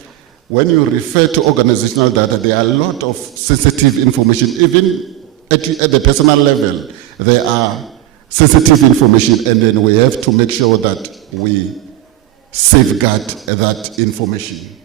When you refer to organizational data, there are a lot of sensitive information. Even at the personal level, there are sensitive information, and then we have to make sure that we safeguard that information.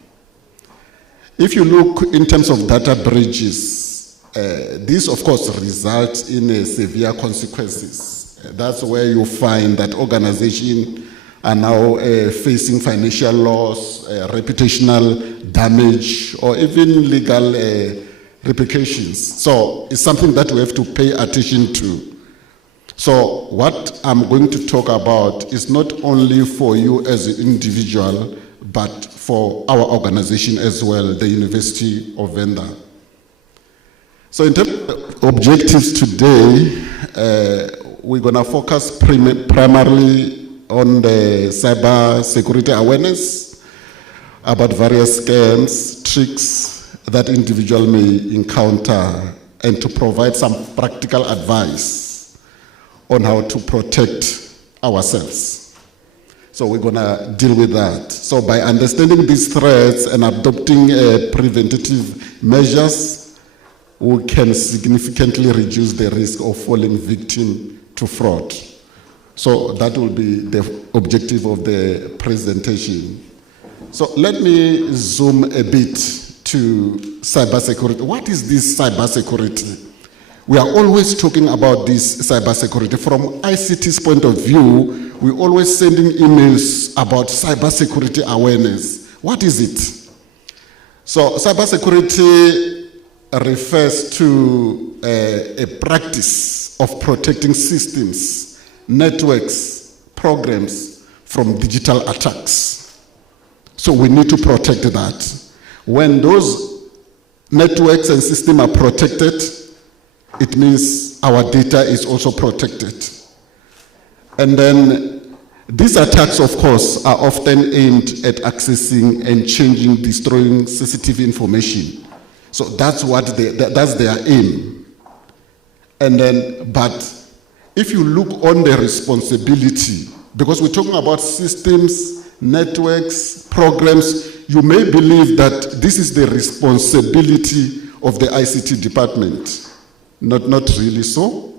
If you look in terms of data breaches, this of course results in severe consequences. That's where you find that organizations are now facing financial loss, reputational damage, or even legal repercussions. So it's something that we have to pay attention to. So what I'm going to talk about is not only for you as an individual, but for our organization as well, the University of Venda. So in terms of objectives today, we're going to focus primarily on the cyber security awareness about various scams, tricks that individual may encounter, and to provide some practical advice on how to protect ourselves. So we're going to deal with that. So by understanding these threats and adopting preventative measures, we can significantly reduce the risk of falling victim to fraud. So that will be the objective of the presentation. So let me zoom a bit to cybersecurity. What is this cybersecurity? We are always talking about this cybersecurity. From ICT's point of view, we're always sending emails about cybersecurity awareness. What is it? So cybersecurity refers to a practice of protecting systems, networks, programs from digital attacks. So we need to protect that. When those networks and systems are protected, it means our data is also protected. And then these attacks, of course, are often aimed at accessing and changing, destroying sensitive information. So that's that's their aim. And then, but if you look on the responsibility, because we're talking about systems, networks, programs, you may believe that this is the responsibility of the ICT department. Not really so.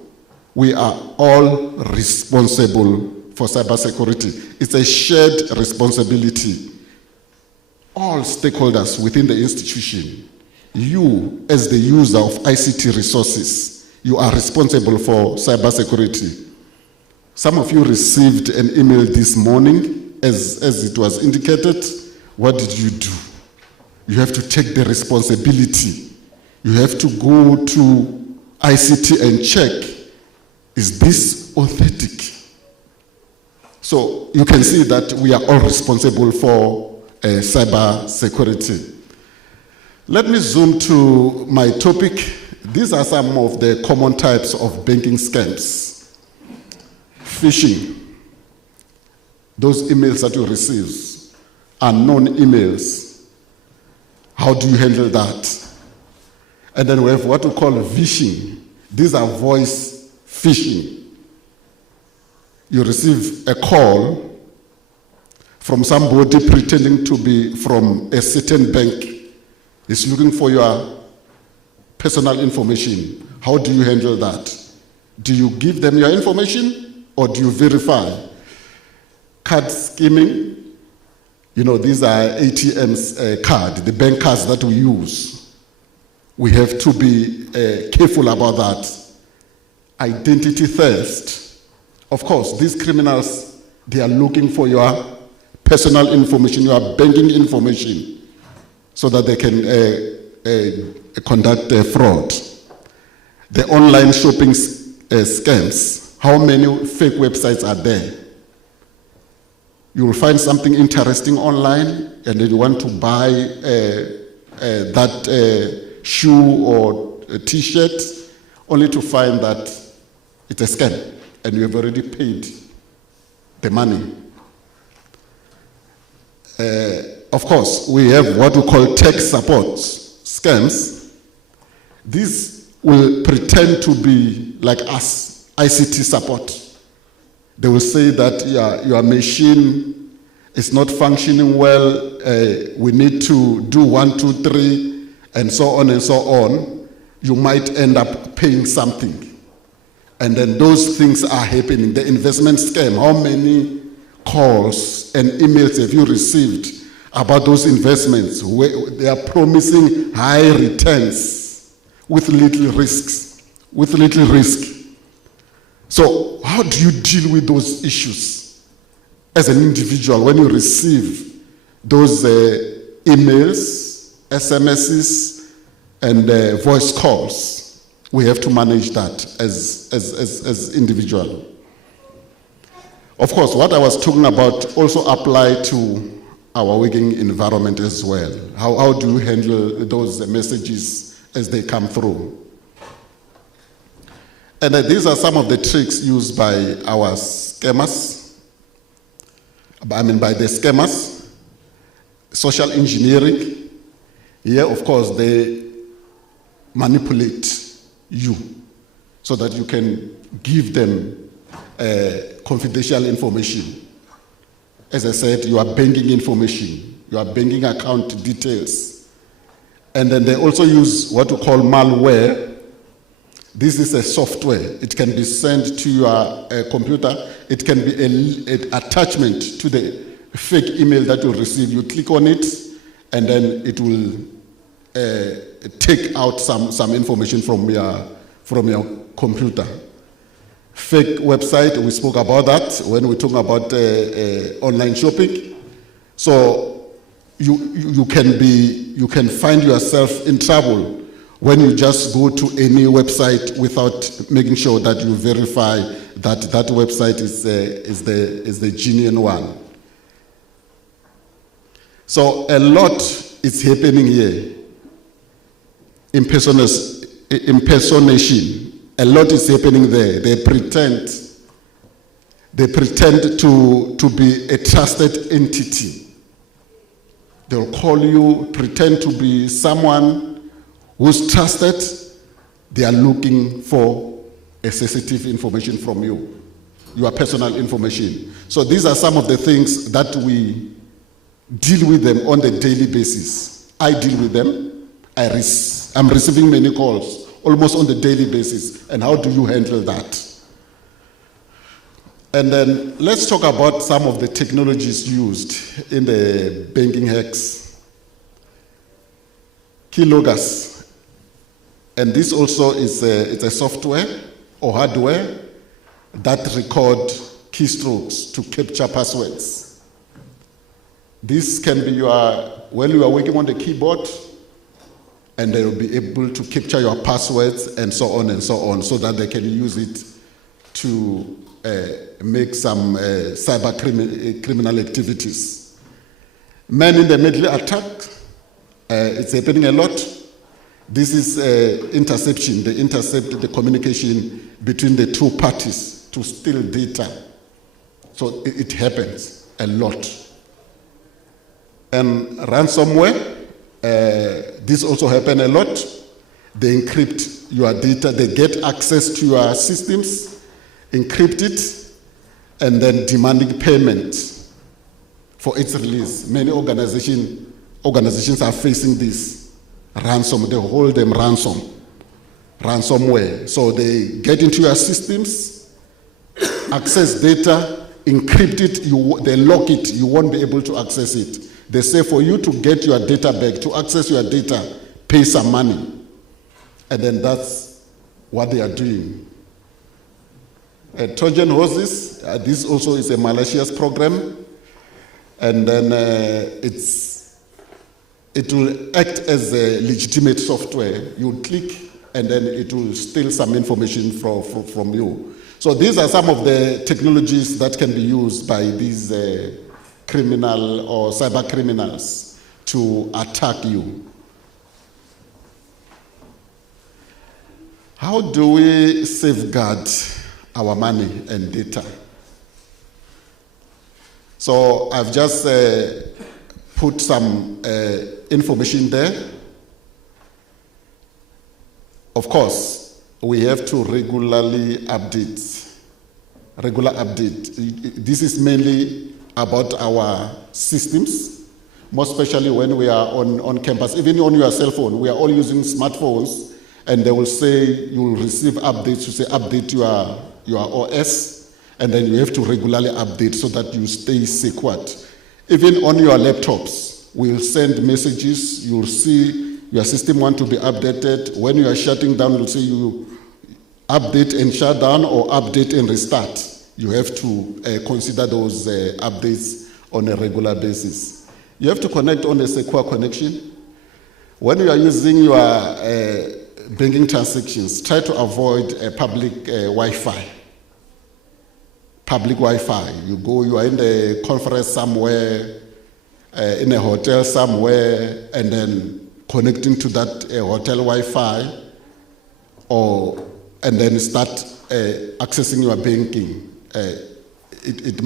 We are all responsible for cybersecurity. It's a shared responsibility. All stakeholders within the institution, you as the user of ICT resources, you are responsible for cybersecurity. Some of you received an email this morning, as it was indicated. What did you do? You have to take the responsibility. You have to go to ICT and check, is this authentic? So you can see that we are all responsible for cyber security. Let me zoom to my topic. These are some of the common types of banking scams. Phishing, those emails that you receive, unknown emails. How do you handle that? And then we have what we call phishing. These are voice phishing. You receive a call from somebody pretending to be from a certain bank. It's looking for your personal information. How do you handle that? Do you give them your information or do you verify? Card scheming, you know, these are ATM's card, the bank cards that we use. We have to be careful about that. Identity theft. Of course, these criminals, they are looking for your personal information, your banking information, so that they can conduct fraud. The online shopping scams. How many fake websites are there? You will find something interesting online, and then you want to buy that shoe or a t-shirt, only to find that it's a scam, and you have already paid the money. Of course, we have what we call tech support scams. These will pretend to be like us, ICT support. They will say that your machine is not functioning well, we need to do 1, 2, 3, and so on and so on. You might end up paying something. And then those things are happening. The investment scam, how many calls and emails have you received about those investments? Where they are promising high returns with little risks, with little risk. So how do you deal with those issues as an individual when you receive those emails, SMSs, and voice calls? We have to manage that as individual. Of course, what I was talking about also apply to our working environment as well. How do you handle those messages as they come through? And these are some of the tricks used by our scammers. By the scammers. Social engineering. Here, of course, they manipulate you so that you can give them confidential information. As I said, your banking information, your banking account details. And then they also use what we call malware. This is a software. It can be sent to your computer. It can be an attachment to the fake email that you receive. You click on it, and then it will take out some information from your computer. Fake website, we spoke about that when we talk about online shopping. So you can find yourself in trouble when you just go to any website without making sure that you verify that that website is the genuine one. So a lot is happening here. Impersonation. A lot is happening there. They pretend to be a trusted entity. They'll call you, pretend to be someone who's trusted. They are looking for a sensitive information from you, your personal information. So these are some of the things that we deal with them on the daily basis. I deal with them. I'm receiving many calls almost on the daily basis. And how do you handle that? And then let's talk about some of the technologies used in the banking hacks. Keyloggers. And this also is a software or hardware that record keystrokes to capture passwords. This can be when you are working on the keyboard, and they will be able to capture your passwords and so on, so that they can use it to make some cyber criminal activities. Man-in-the-middle attack, it's happening a lot. This is interception. They intercept the communication between the two parties to steal data. So it happens a lot. And ransomware, this also happen a lot. They encrypt your data, they get access to your systems, encrypt it, and then demanding payment for its release. Many organizations are facing this ransom. They hold them ransomware. So they get into your systems, access data, encrypt it, they lock it, you won't be able to access it. They say for you to get your data back, to access your data, pay some money. And then that's what they are doing. Trojan horses, this also is a malicious program. And then it will act as a legitimate software. You click and then it will steal some information from you. So these are some of the technologies that can be used by these criminal or cyber criminals to attack you. How do we safeguard our money and data? So I've just put some information there. Of course, we have to regularly update. This is mainly about our systems, more especially when we are on campus. Even on your cell phone, we are all using smartphones, and they will say you will receive updates. You say update your OS, and then you have to regularly update so that you stay secured. Even on your laptops, we'll send messages. You'll see your system want to be updated. When you are shutting down, we'll say you update and shut down or update and restart. You have to consider those updates on a regular basis. You have to connect on a secure connection. When you are using your banking transactions, try to avoid public Wi-Fi. Public Wi-Fi. You are in a conference somewhere, in a hotel somewhere, and then connecting to that hotel Wi-Fi, and then start accessing your banking. It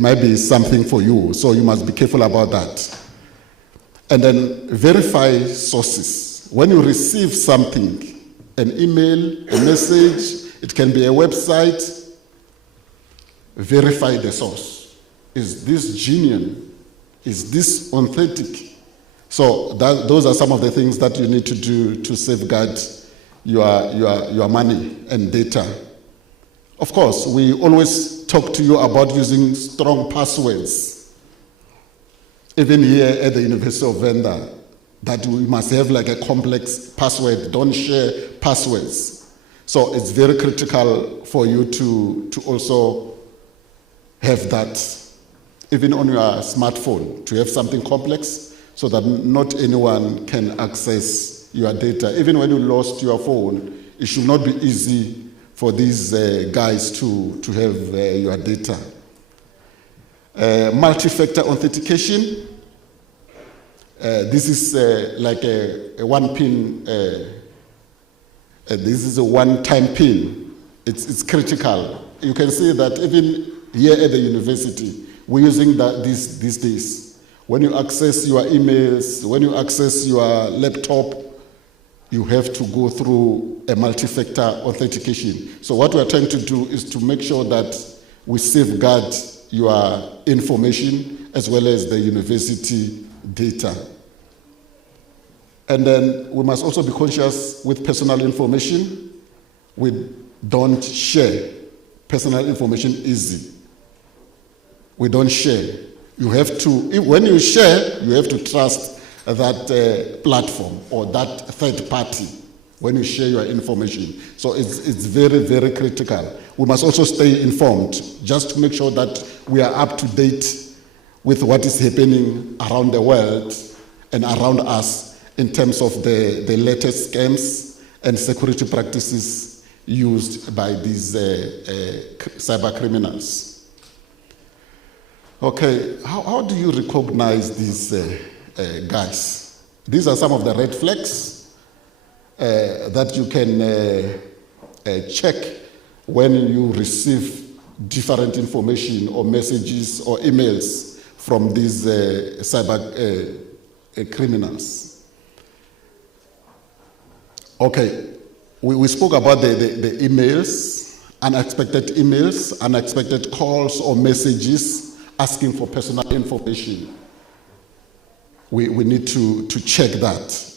might be something for you, so you must be careful about that. And then verify sources. When you receive something, an email, a message, it can be a website, verify the source. Is this genuine? Is this authentic? So those are some of the things that you need to do to safeguard your money and data. Of course, we always talk to you about using strong passwords. Even here at the University of Venda, that we must have like a complex password. Don't share passwords. So it's very critical for you to also have that, even on your smartphone, to have something complex so that not anyone can access your data. Even when you lost your phone, it should not be easy for these guys to have your data. Multi-factor authentication. This is like a one-pin. This is a one-time pin. It's critical. You can see that even here at the university, we're using that these days. When you access your emails, when you access your laptop, you have to go through a multi-factor authentication. So what we're trying to do is to make sure that we safeguard your information as well as the university data. And then we must also be conscious with personal information. We don't share personal information easy. We don't share. You have to, when you share, you have to trust that platform or that third party when you share your information. So it's very, very critical. We must also stay informed just to make sure that we are up to date with what is happening around the world and around us in terms of the latest scams and security practices used by these cyber criminals. Okay, how do you recognize these guys? These are some of the red flags that you can check when you receive different information or messages or emails from these cyber criminals. Okay, we spoke about the emails, unexpected calls or messages asking for personal information. We need to check that.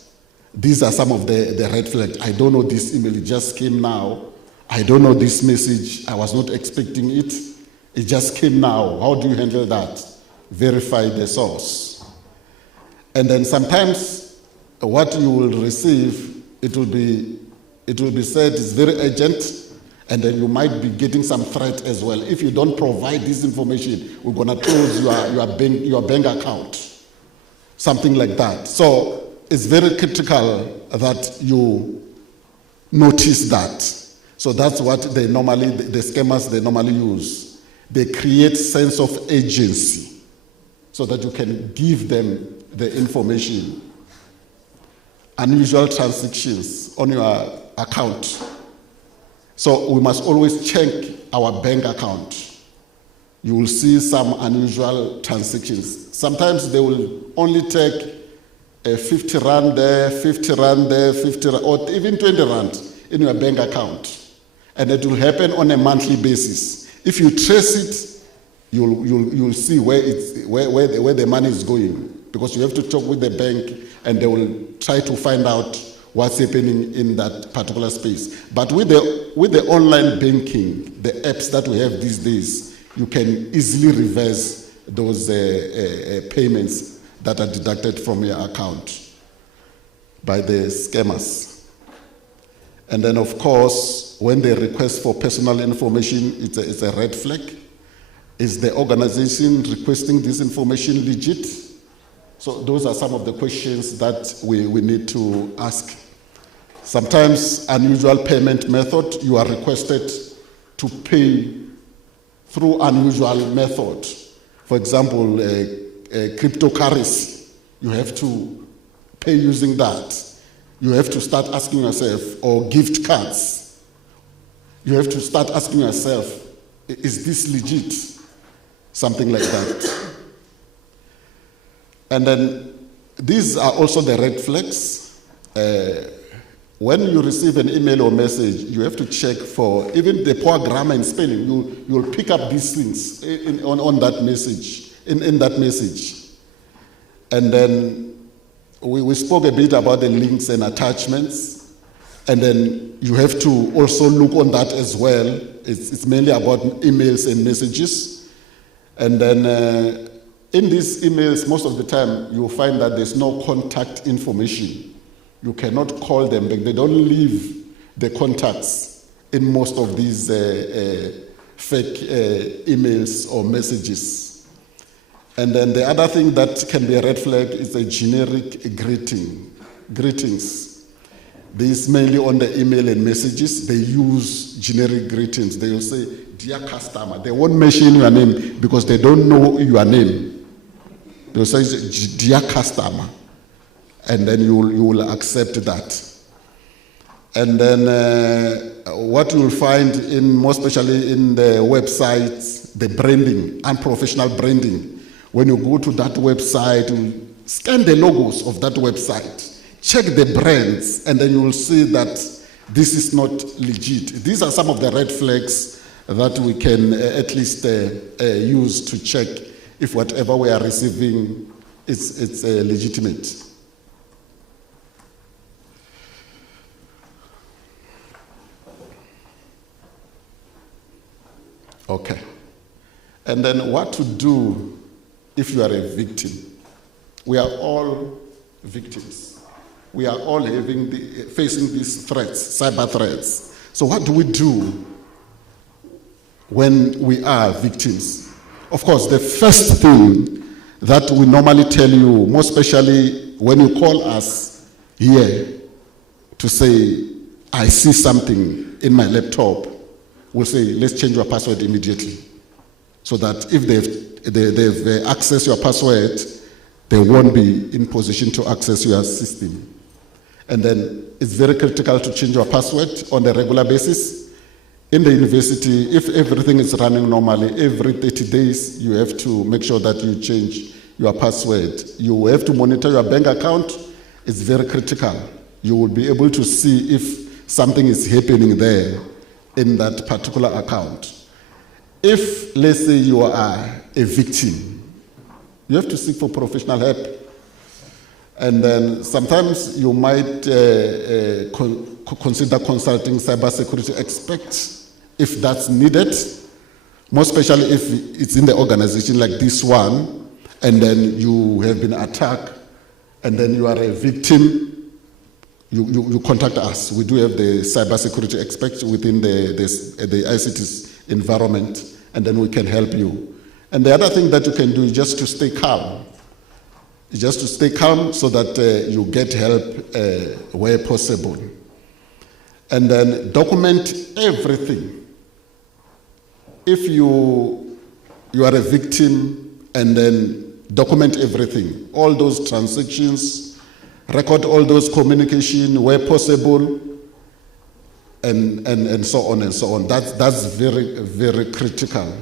These are some of the red flags. I don't know this email, it just came now. I don't know this message, I was not expecting it. It just came now. How do you handle that? Verify the source. And then sometimes what you will receive, it will be said it's very urgent, and then you might be getting some threat as well. If you don't provide this information, we're going to close your bank account. Something like that. So it's very critical that you notice that. So that's what the scammers normally use. They create sense of agency so that you can give them the information. Unusual transactions on your account. So we must always check our bank account. You will see some unusual transactions. Sometimes they will only take 50 rand there, 50 rand there, 50 rand, or even 20 rand in your bank account. And it will happen on a monthly basis. If you trace it, you'll see where the money is going, because you have to talk with the bank and they will try to find out what's happening in that particular space. But with the online banking, the apps that we have these days, you can easily reverse those payments that are deducted from your account by the scammers. And then, of course, when they request for personal information, it's a red flag. Is the organization requesting this information legit? So those are some of the questions that we need to ask. Sometimes unusual payment method, you are requested to pay through unusual method. For example, cryptocurrency, you have to pay using that. You have to start asking yourself, or gift cards, you have to start asking yourself, is this legit? Something like that. And then these are also the red flags. When you receive an email or message, you have to check for even the poor grammar and spelling. You'll pick up these things on that message, in that message. And then we spoke a bit about the links and attachments. And then you have to also look on that as well. It's mainly about emails and messages. And then in these emails, most of the time, you'll find that there's no contact information. You cannot call them back. They don't leave the contacts in most of these fake emails or messages. And then the other thing that can be a red flag is a generic greetings. This mainly on the email and messages, they use generic greetings. They will say, dear customer. They won't mention your name because they don't know your name. They will say, dear customer. And then you will accept that. And then what you will find more especially in the websites, the branding, unprofessional branding. When you go to that website, you scan the logos of that website, check the brands, and then you will see that this is not legit. These are some of the red flags that we can at least use to check if whatever we are receiving is legitimate. Okay. And then what to do if you are a victim? We are all victims. We are all facing these threats, cyber threats. So what do we do when we are victims? Of course, the first thing that we normally tell you, most especially when you call us here to say, I see something in my laptop, we'll say, let's change your password immediately. So that if they've accessed your password, they won't be in position to access your system. And then it's very critical to change your password on a regular basis. In the university, if everything is running normally, every 30 days, you have to make sure that you change your password. You have to monitor your bank account. It's very critical. You will be able to see if something is happening there in that particular account. If, let's say, you are a victim, you have to seek for professional help. And then sometimes you might consider consulting cybersecurity experts if that's needed, more especially if it's in the organization like this one, and then you have been attacked, and then you are a victim. You contact us. We do have the cybersecurity experts within the ICT environment, and then we can help you. And the other thing that you can do is just to stay calm. Just to stay calm so that you get help where possible. And then document everything. If you are a victim, and then document everything, all those transactions, record all those communication where possible, and so on and so on. That's very, very critical.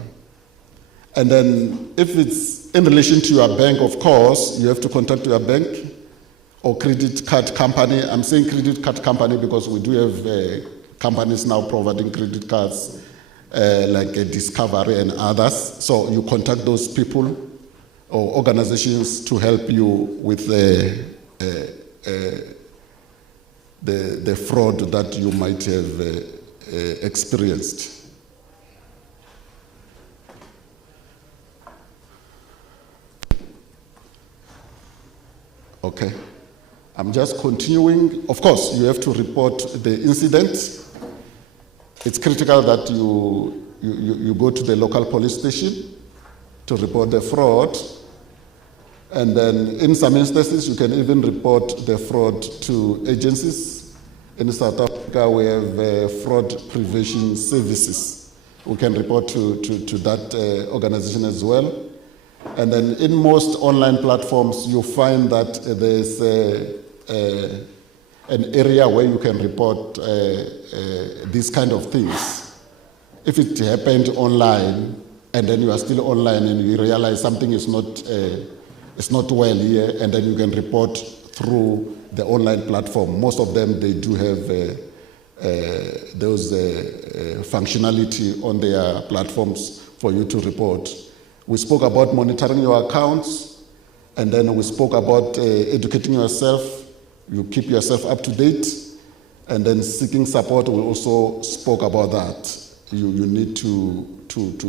And then if it's in relation to your bank, of course, you have to contact your bank or credit card company. I'm saying credit card company because we do have companies now providing credit cards like Discovery and others. So you contact those people or organizations to help you with the fraud that you might have experienced. Okay, I'm just continuing. Of course, you have to report the incident. It's critical that you go to the local police station to report the fraud. And then in some instances, you can even report the fraud to agencies. In South Africa, we have fraud prevention services. We can report to that organization as well. And then in most online platforms, you find that there's an area where you can report these kind of things. If it happened online, and then you are still online and you realize something is not well here, and then you can report through the online platform. Most of them, they do have those functionality on their platforms for you to report. We spoke about monitoring your accounts, and then we spoke about educating yourself. You keep yourself up to date, and then seeking support. We also spoke about that. You need to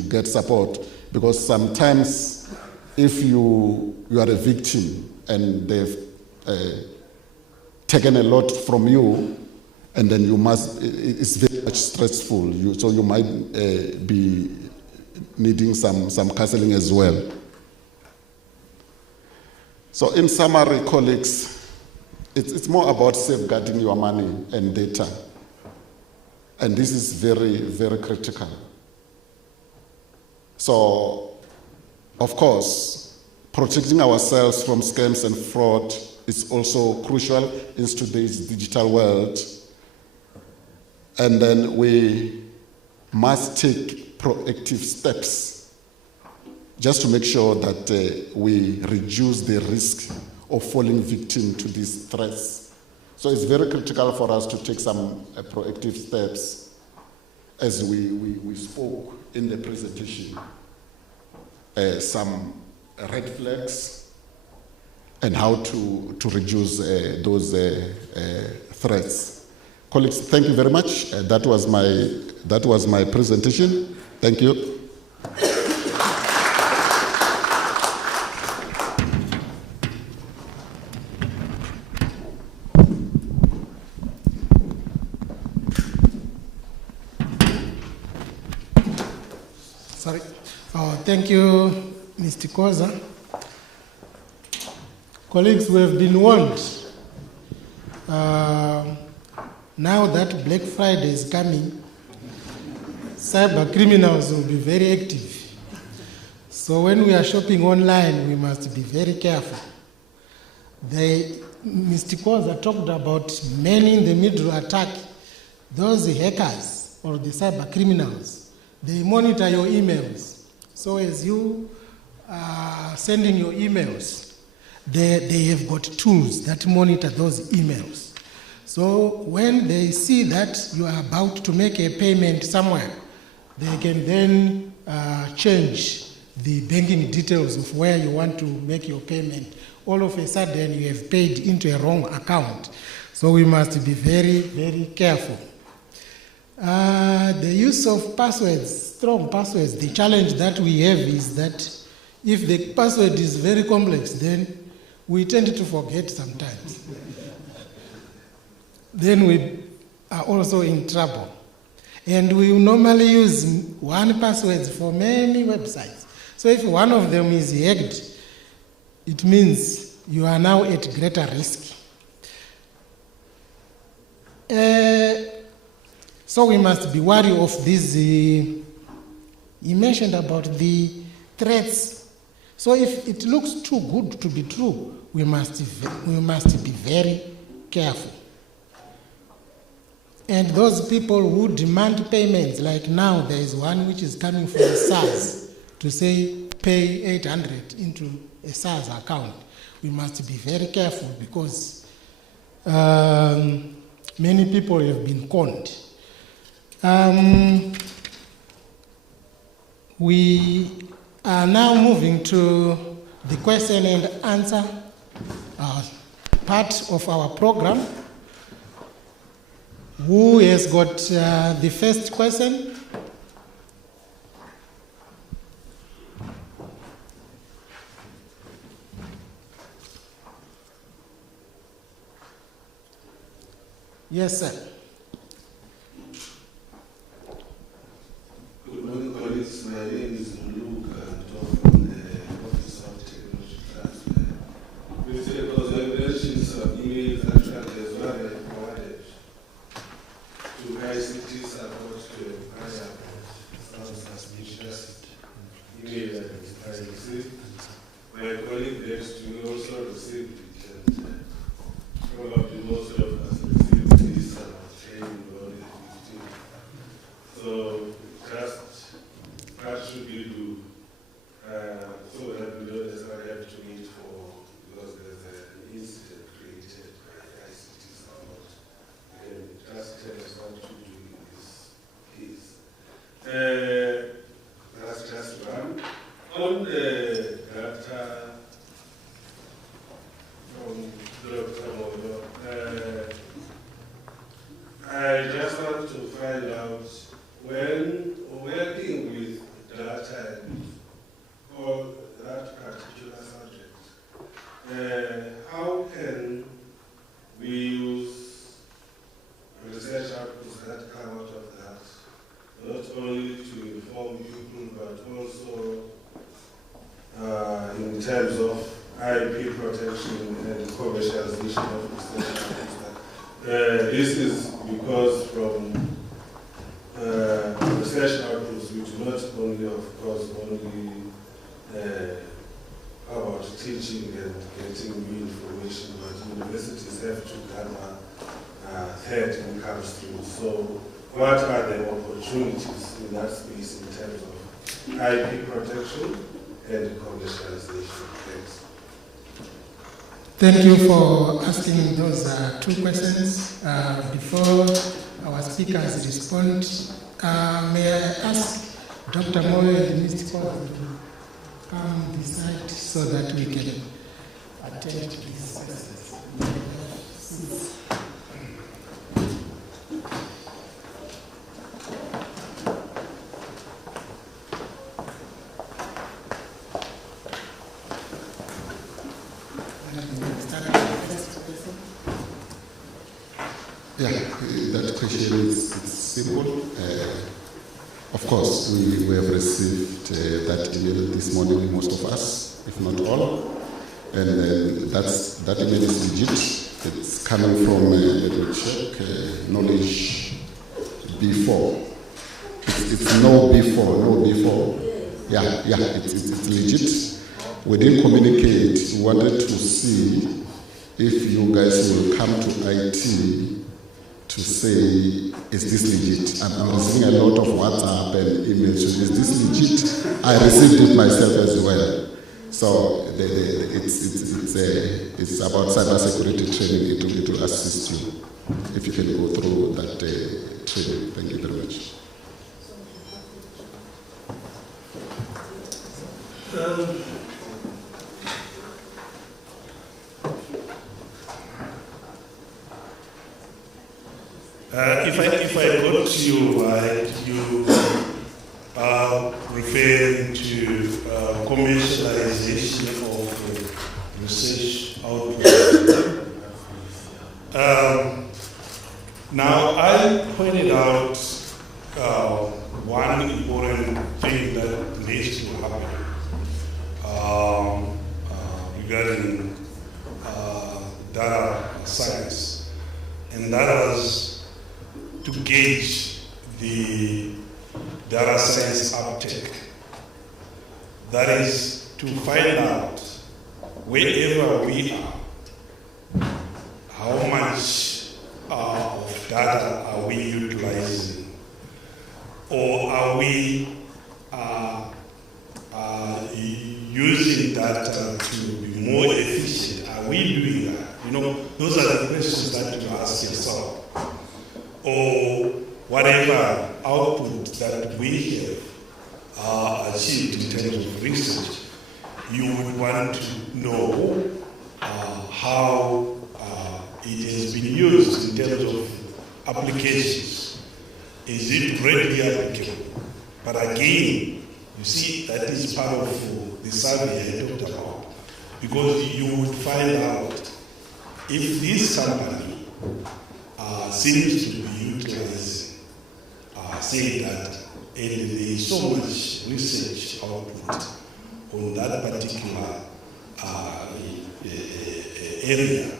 get support, because sometimes if you are a victim and they've taken a lot from you, and then it's very much stressful. So you might be needing some counseling as well. So in summary, colleagues, it's more about safeguarding your money and data. And this is very, very critical. So, of course, protecting ourselves from scams and fraud is also crucial in today's digital world. And then we must take proactive steps just to make sure that we reduce the risk of falling victim to these threats. So it's very critical for us to take some proactive steps, as we spoke in the presentation, some red flags and how to reduce those threats. Colleagues, thank you very much. That was my presentation. Thank you. Sorry. Thank you, Mr. Koza. Colleagues, we have been warned. Now that Black Friday is coming, cyber criminals will be very active. So when we are shopping online, we must be very careful. Mr. Koza talked about men in the middle attack. Those hackers or the cyber criminals, they monitor your emails. So as you sending your emails, they have got tools that monitor those emails. So when they see that you are about to make a payment somewhere, they can then change the banking details of where you want to make your payment. All of a sudden, you have paid into a wrong account. So we must be very, very careful. The use of passwords, strong passwords, the challenge that we have is that if the password is very complex, then we tend to forget sometimes. Then we are also in trouble. And we normally use one password for many websites. So if one of them is hacked, it means you are now at greater risk. So we must be wary of this. You mentioned about the threats. So if it looks too good to be true, we must be very careful. And those people who demand payments, like now there is one which is coming from SARS to say pay 800 into a SARS account. We must be very careful because many people have been conned. We are now moving to the question and answer part of our program. Who has got the first question? Yes, sir. Good morning, colleagues. My name is Luke from the Office of Technology Transfer. Because I mentioned some emails that as well provided to ICT support to inquire about some suspicious email that I received. My colleague next to me also received it, and probably most of us received this training on the 15th. So just what should we do so that we don't necessarily have to meet because there's an incident created by ICT support. And just tell us what to do in this case. That's just one. On the data from Dr. Moyo, I just want to find out when working with data or that particular subject, how can we use research outputs that come out of that, not only to inform people, but also in terms of IP protection and commercialization of research outputs? This is because from research outputs, we do not only, of course, about teaching and getting new information, but universities have to gather third income streams. So what are the opportunities in that space in terms of IP protection and commercialization? Thanks. Thank you for asking those two questions. Before our speakers respond, may I ask Dr. Moyo and Mr. Kozi to come beside so that we can attend to these questions. Yeah, that question is simple. Of course, we have received that email this morning, most of us, if not all. And that email is legit. It's coming from, let me check, knowledge before. It's no before. Yeah, it's legit. We didn't communicate. We wanted to see if you guys will come to IT to say, is this legit? I'm receiving a lot of WhatsApp and emails. Is this legit? I received it myself as well. So it's about cybersecurity training. It will assist you if you can go through that training. Thank you very much. If I got you right, you are referring to commercialization of research output. Now, I pointed out one important thing that needs to happen regarding data science, and that was to gauge the data science uptake. That is to find out wherever we are, how much of data are we utilizing, or are we using data to be more efficient? Are we doing that? You know, those are the questions that you ask yourself. Or whatever output that we have achieved in terms of research, you would want to know how it has been used in terms of applications. Is it readily applicable? But again, you see, that is part of the survey I talked about, because you would find out if this company seems to be utilizing, say that, and there is so much research output on that particular area,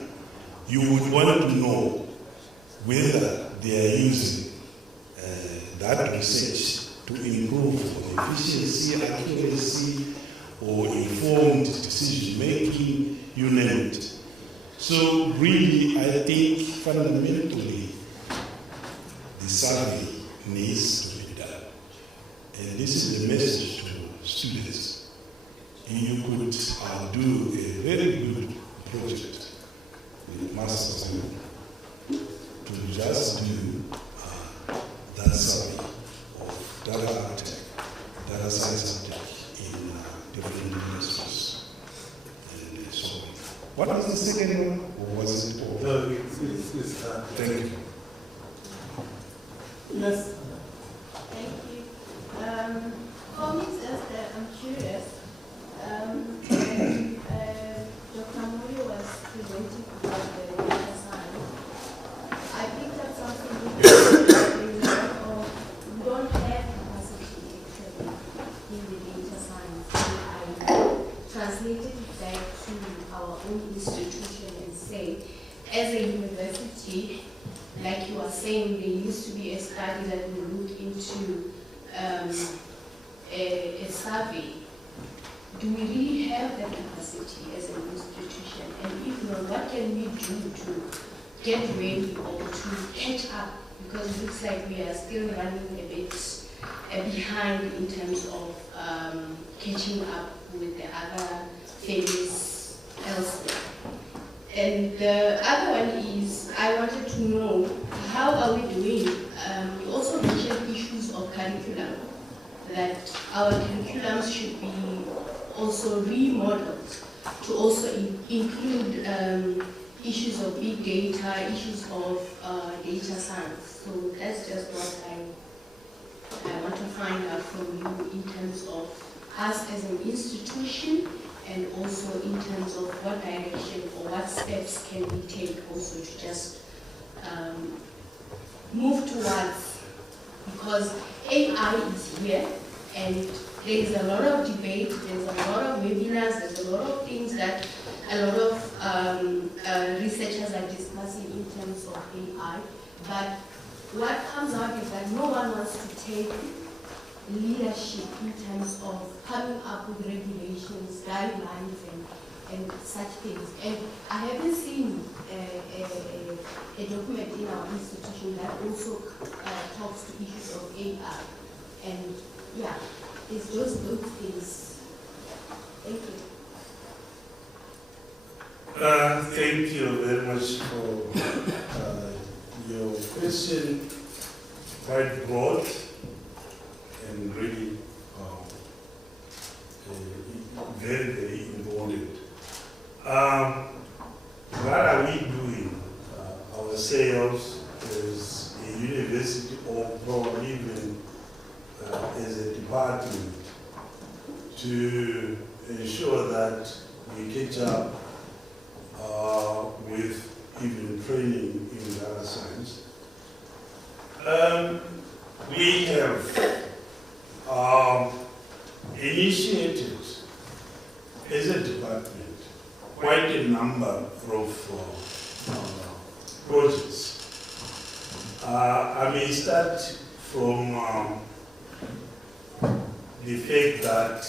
you would want to know whether they are using that research to improve on efficiency, accuracy, or informed decision making, you name it. So really, I think fundamentally, the survey needs to be done. And this is the message to students. You could do a very good project with Masters to just do that survey of data uptake, data science uptake in different universities. And so on. What was the second one? Or was it all? No, it's Thank you. Yes. Thank you. For me, I'm curious. When Dr. Mori was presenting about the data science, I picked up something we don't have capacity actually in the data science. I translated it back to our own institution and say, as a university, like you are saying, there used to be a study that we looked into a survey. Do we really have that capacity as an institution? And if not, what can we do to get ready or to catch up? Because it looks like we are still running a bit behind in terms of catching up with the other things elsewhere. And the other one is, I wanted to know, how are we doing? You also mentioned issues of curriculum, that our curriculums should be also remodeled to also include issues of big data, issues of data science. So that's just what I want to find out from you in terms of us as an institution, and also in terms of what direction or what steps can we take also to just move towards, because AI is here and there is a lot of debate, there's a lot of webinars, there's a lot of things that a lot of researchers are discussing in terms of AI, but what comes out is that no one wants to take leadership in terms of coming up with regulations, guidelines, and such things. And I haven't seen a document in our institution that also talks to issues of AI. And yeah, it's just those things. Thank you. Thank you very much for your question. Quite broad and really very, very important. What are we doing ourselves as a university or probably even as a department to ensure that we catch up with even training in data science? We have initiated as a department quite a number of projects. I may start from the fact that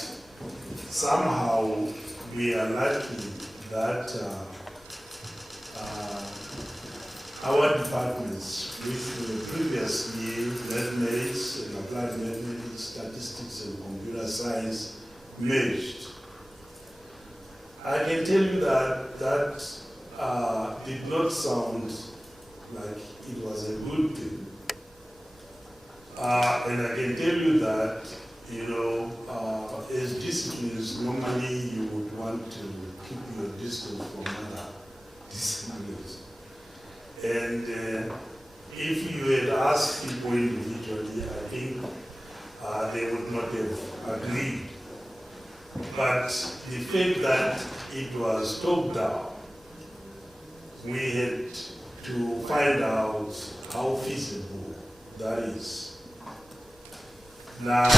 somehow we are lucky that our departments, which were previously mathematics and applied mathematics, statistics and computer science, merged. I can tell you that did not sound like it was a good thing. And I can tell you that, as disciplines, normally you would want to keep your distance from other disciplines. And if you had asked people individually, I think they would not have agreed. But the fact that it was talked down, we had to find out how feasible that is. Now,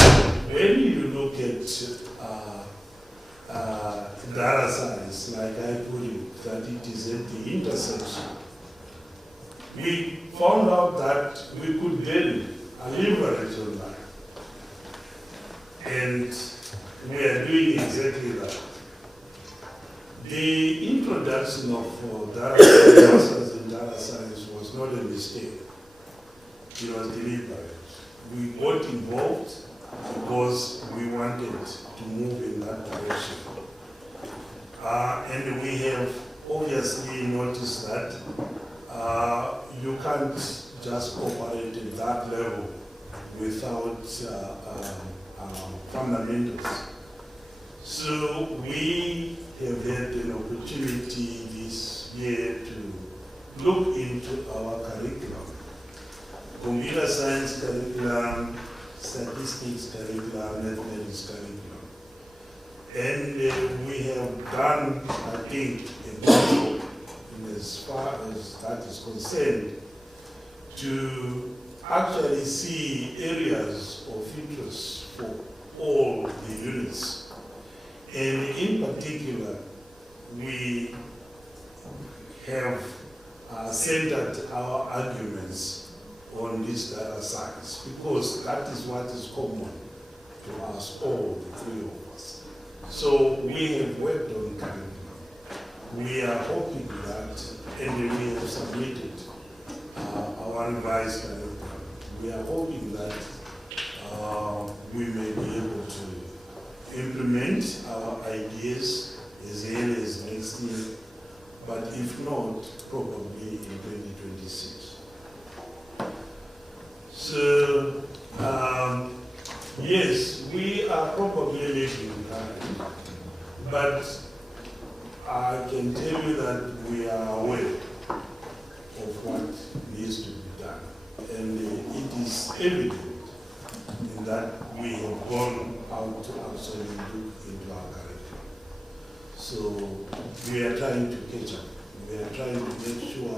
when you look at data science, like I put it, that it is at the intersection, we found out that we could then leverage on that. And we are doing exactly that. The introduction of data science in data science was not a mistake. It was deliberate. We got involved because we wanted to move in that direction. And we have obviously noticed that you can't just operate at that level without fundamentals. So we have had an opportunity this year to look into our curriculum, computer science curriculum, statistics curriculum, mathematics curriculum. And we have done, I think, a good job as far as that is concerned to actually see areas of interest for all the units. And in particular, we have centered our arguments on this data science because that is what is common to us all, the three of us. So we have worked on curriculum. We are hoping that, and we have submitted our revised curriculum. We are hoping that we may be able to implement our ideas as early as next year, but if not, probably in 2026. So, yes, we are probably making time, but I can tell you that we are aware of what needs to be done. And it is evident in that we have gone out to actually look into our curriculum. So we are trying to catch up. We are trying to make sure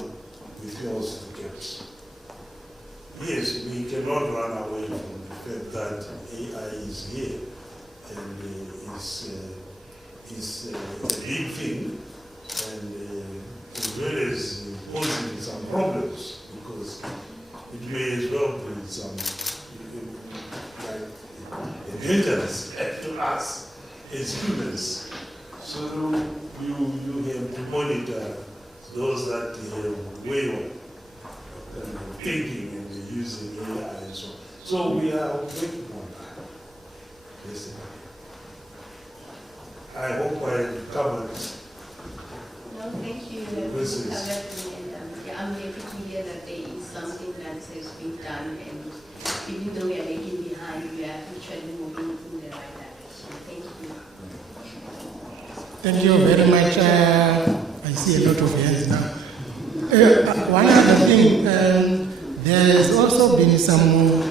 we close the gaps. Yes, we cannot run away from the fact that AI is here and it's a big thing, and as well as posing some problems, because it may as well bring some like dangers to us as humans. So you have to monitor those that have wayward thinking and using AI and so on. So we are working on that, basically. I hope I covered. No, Well, thank you. Questions? Yeah, I'm happy to hear that there is something that has been done, and even though we are lagging behind, we are actually moving in the right direction. Thank you. Thank you very much. I see a lot of hands now. One other thing, there has also been some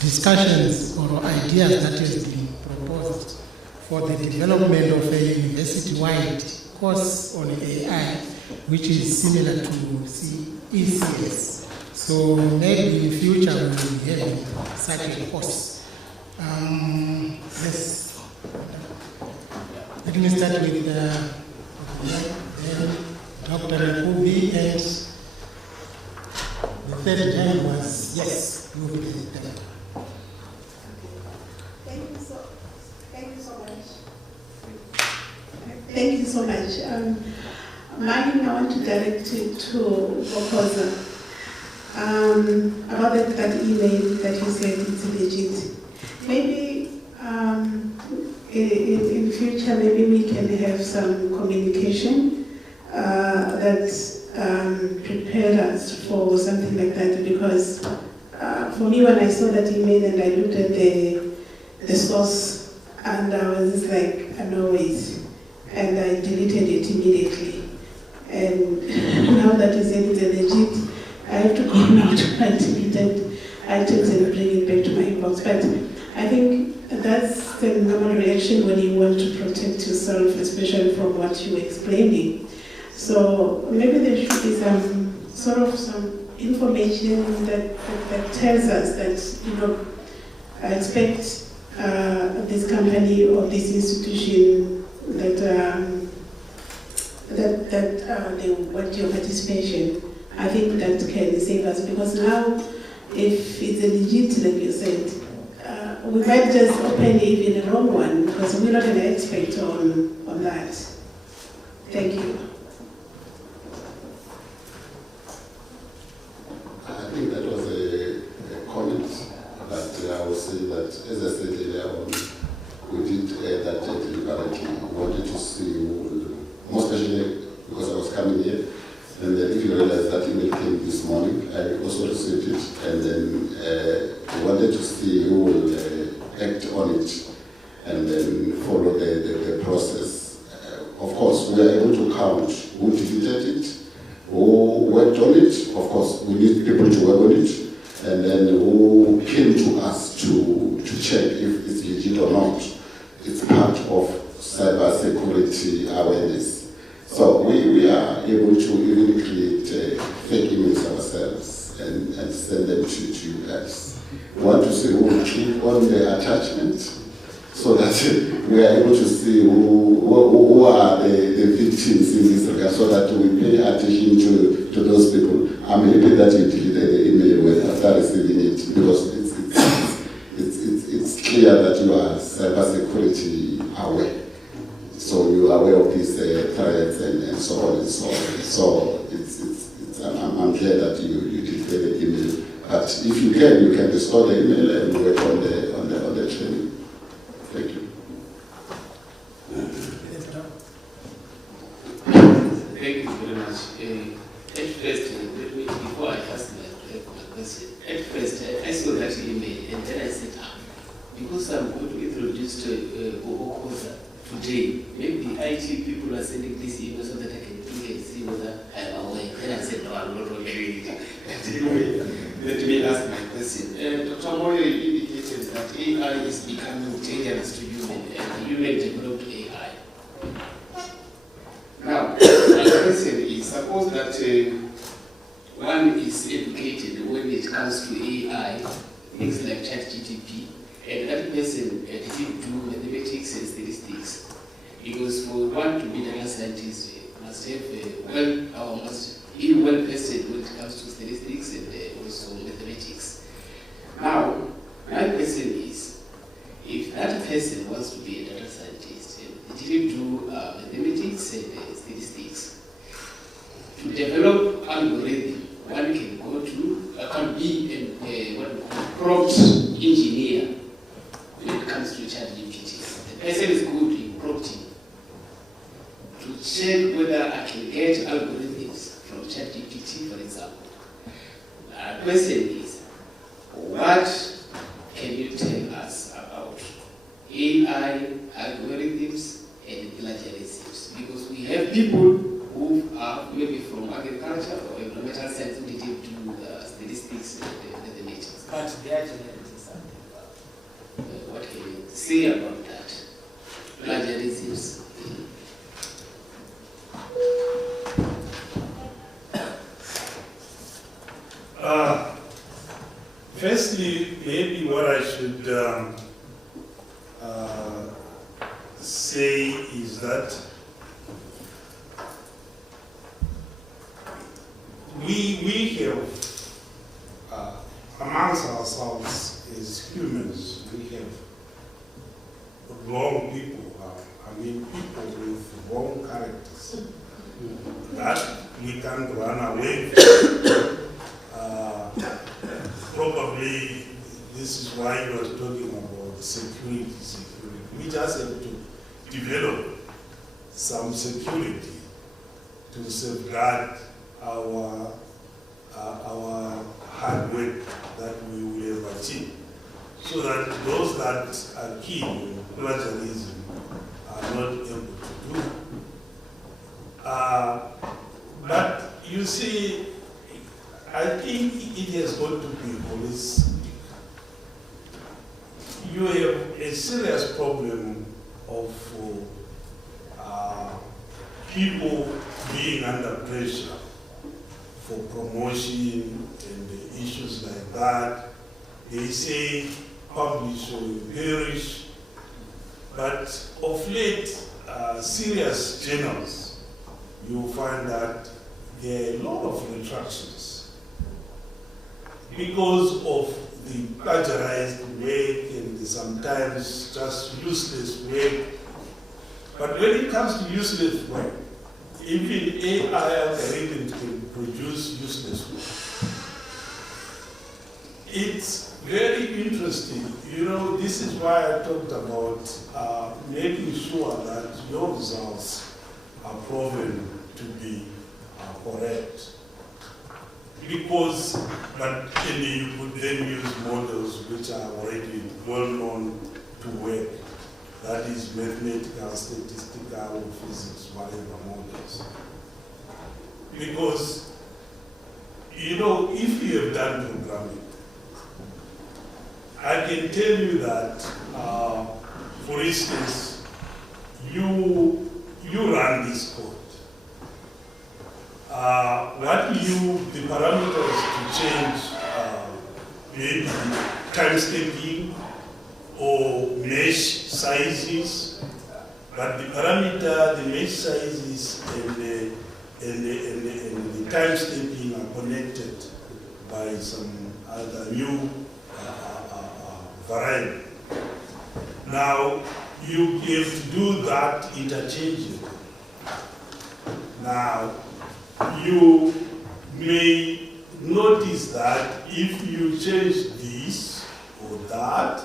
discussions or ideas that has been proposed for the development of a university-wide course on AI, which is similar to ECS. So maybe in future we will be having such a course. Yes. Let me start with Dr. Nkubi, and the third time was yes, you will get it done. Thank you so much. Thank you so much. Mine, I want to direct it to Bokoza. About that email that you said it's legit. Maybe in future, maybe we can have some communication that prepare us for something like that. Because for me, when I saw that email and I looked at the source, and I was just like, no wait, and I deleted it immediately. And now that you said it's a legit, I have to go now to my deleted items and bring it back to my inbox. But I think that's the normal reaction when you want to protect yourself, especially from what you're explaining. So maybe there should be some information that tells us that, I expect this company or this institution that they want your participation. I think that can save us, because now, if it's a legit, like you said, we might just open even the wrong one, because we're not an expert on that. Thank you. I think that was a comment, but I was saying that, as I said earlier on, we did that deliberately. We wanted to see who, more especially because I was coming here, and then if you realize that email came this morning, I also received it, and then we wanted to see who will act on it, and then follow the process. Of course, we are able to count who deleted it, who worked on it. Of course, we need people to work on it, and then who came to us to check if it's legit or not. It's part of cyber security awareness. So we are able to even create fake emails ourselves and send them to you guys. We want to see who will click on the attachment, so that we are able to see who are the victims in this regard, so that we pay attention to those people. I'm happy that you deleted the email after receiving it, because it's clear that you are cybersecurity aware. So you are aware of these threats and so on and so on. So I'm glad that you deleted the email. But if you can restore the email and work on the training. Thank you. Thank you very much. At first, before I ask my question, at first I saw that email and then I said, because I'm going to introduce Okoza today, maybe IT people are sending this email so that I can click and see whether I'm aware. Then I said, no, I'm not aware. Let me ask my question. Dr. Moyo indicated that AI is becoming dangerous to human, and human developed AI. Now, my question is, suppose that one is educated when it comes to AI, things like ChatGPT, and that person didn't do mathematics and statistics. Because for one to be a data scientist, must have must be well vested when it comes to statistics and also mathematics. Now, my question is, if that person wants to be a data scientist and they didn't do mathematics and statistics, to develop algorithm, one can go to, can be a prompt engineer when it comes to ChatGPT. The person is good in prompting to check whether I can get algorithms from ChatGPT, for example. Question is, what can you tell us about AI algorithms and plagiarisms? Because we have people who are maybe from agriculture or environmental science who didn't do the statistics and the nature. But they are generating something. What can you say about that? Plagiarisms. Firstly, maybe what I should say is that we have, amongst ourselves as humans, we have wrong people. People with wrong characters that we can't run away from. Probably this is why you are talking about security. We just have to develop some security to safeguard our hard work that we will have achieved, so that those that are keen on plagiarism are not able to do. But you see, I think it has got to be holistic. You have a serious problem of people being under pressure for promotion and issues like that. They say publish or you perish. But of late, serious journals, you find that there are a lot of retractions because of the plagiarized work and sometimes just useless work. But when it comes to useless work, even AI algorithms can produce useless work. It's very interesting. You know, this is why I talked about making sure that your results are proven to be correct. Because, and you could then use models which are already well known to work. That is mathematical, statistical, physics, whatever models. Because, you know, if you have done programming, I can tell you that, for instance, you run this code. The parameters to change, maybe timestamping or mesh sizes, but the parameter, the mesh sizes and the timestamping are connected by some other new variable. Now, you have to do that interchangeably. Now, you may notice that if you change this or that,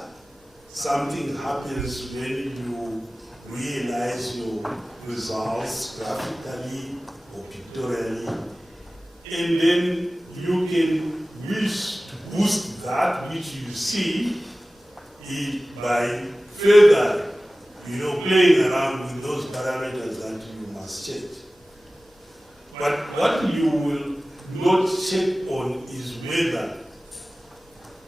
something happens when you realize your results graphically or pictorially, and then you can wish to boost that which you see by further, playing around with those parameters that you must change. But what you will not check on is whether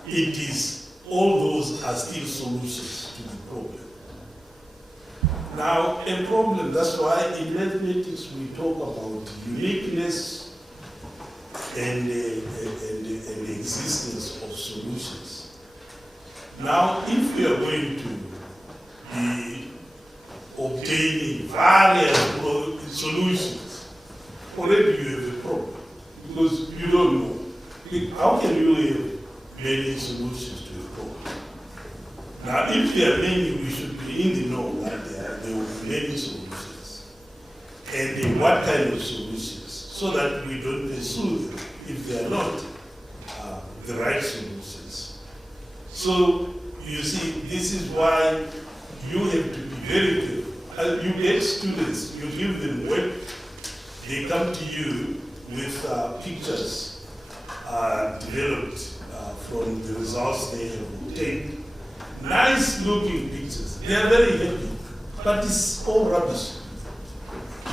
it is, all those are still solutions to the problem. Now, a problem, that's why in mathematics we talk about uniqueness and the existence of solutions. Now, if we are going to be obtaining various solutions, already you have a problem, because you don't know. How can you have many solutions to a problem? Now, if there are many, we should be in the know that there will be many solutions. And in what kind of solutions, so that we don't pursue them if they are not the right solutions. So, you see, this is why you have to be very careful. You get students, you give them work, they come to you with pictures developed from the results they have obtained. Nice looking pictures. They are very happy, but it's all rubbish.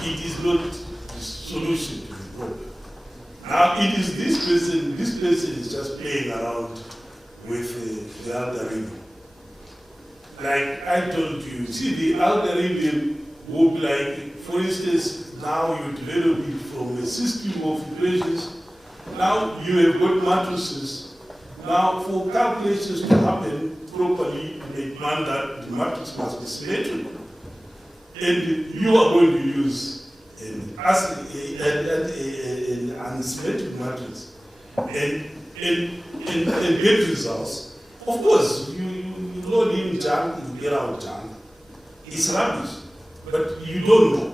It is not the solution to the problem. Now it is this person is just playing around with the algorithm. Like I told you, see, the algorithm would, like, for instance, now you develop it from a system of equations. Now you have got matrices. Now for calculations to happen properly, they demand that the matrix must be symmetrical. And you are going to use an unsymmetric matrix and get results. Of course, you load in junk, you get out junk. It's rubbish, but you don't know.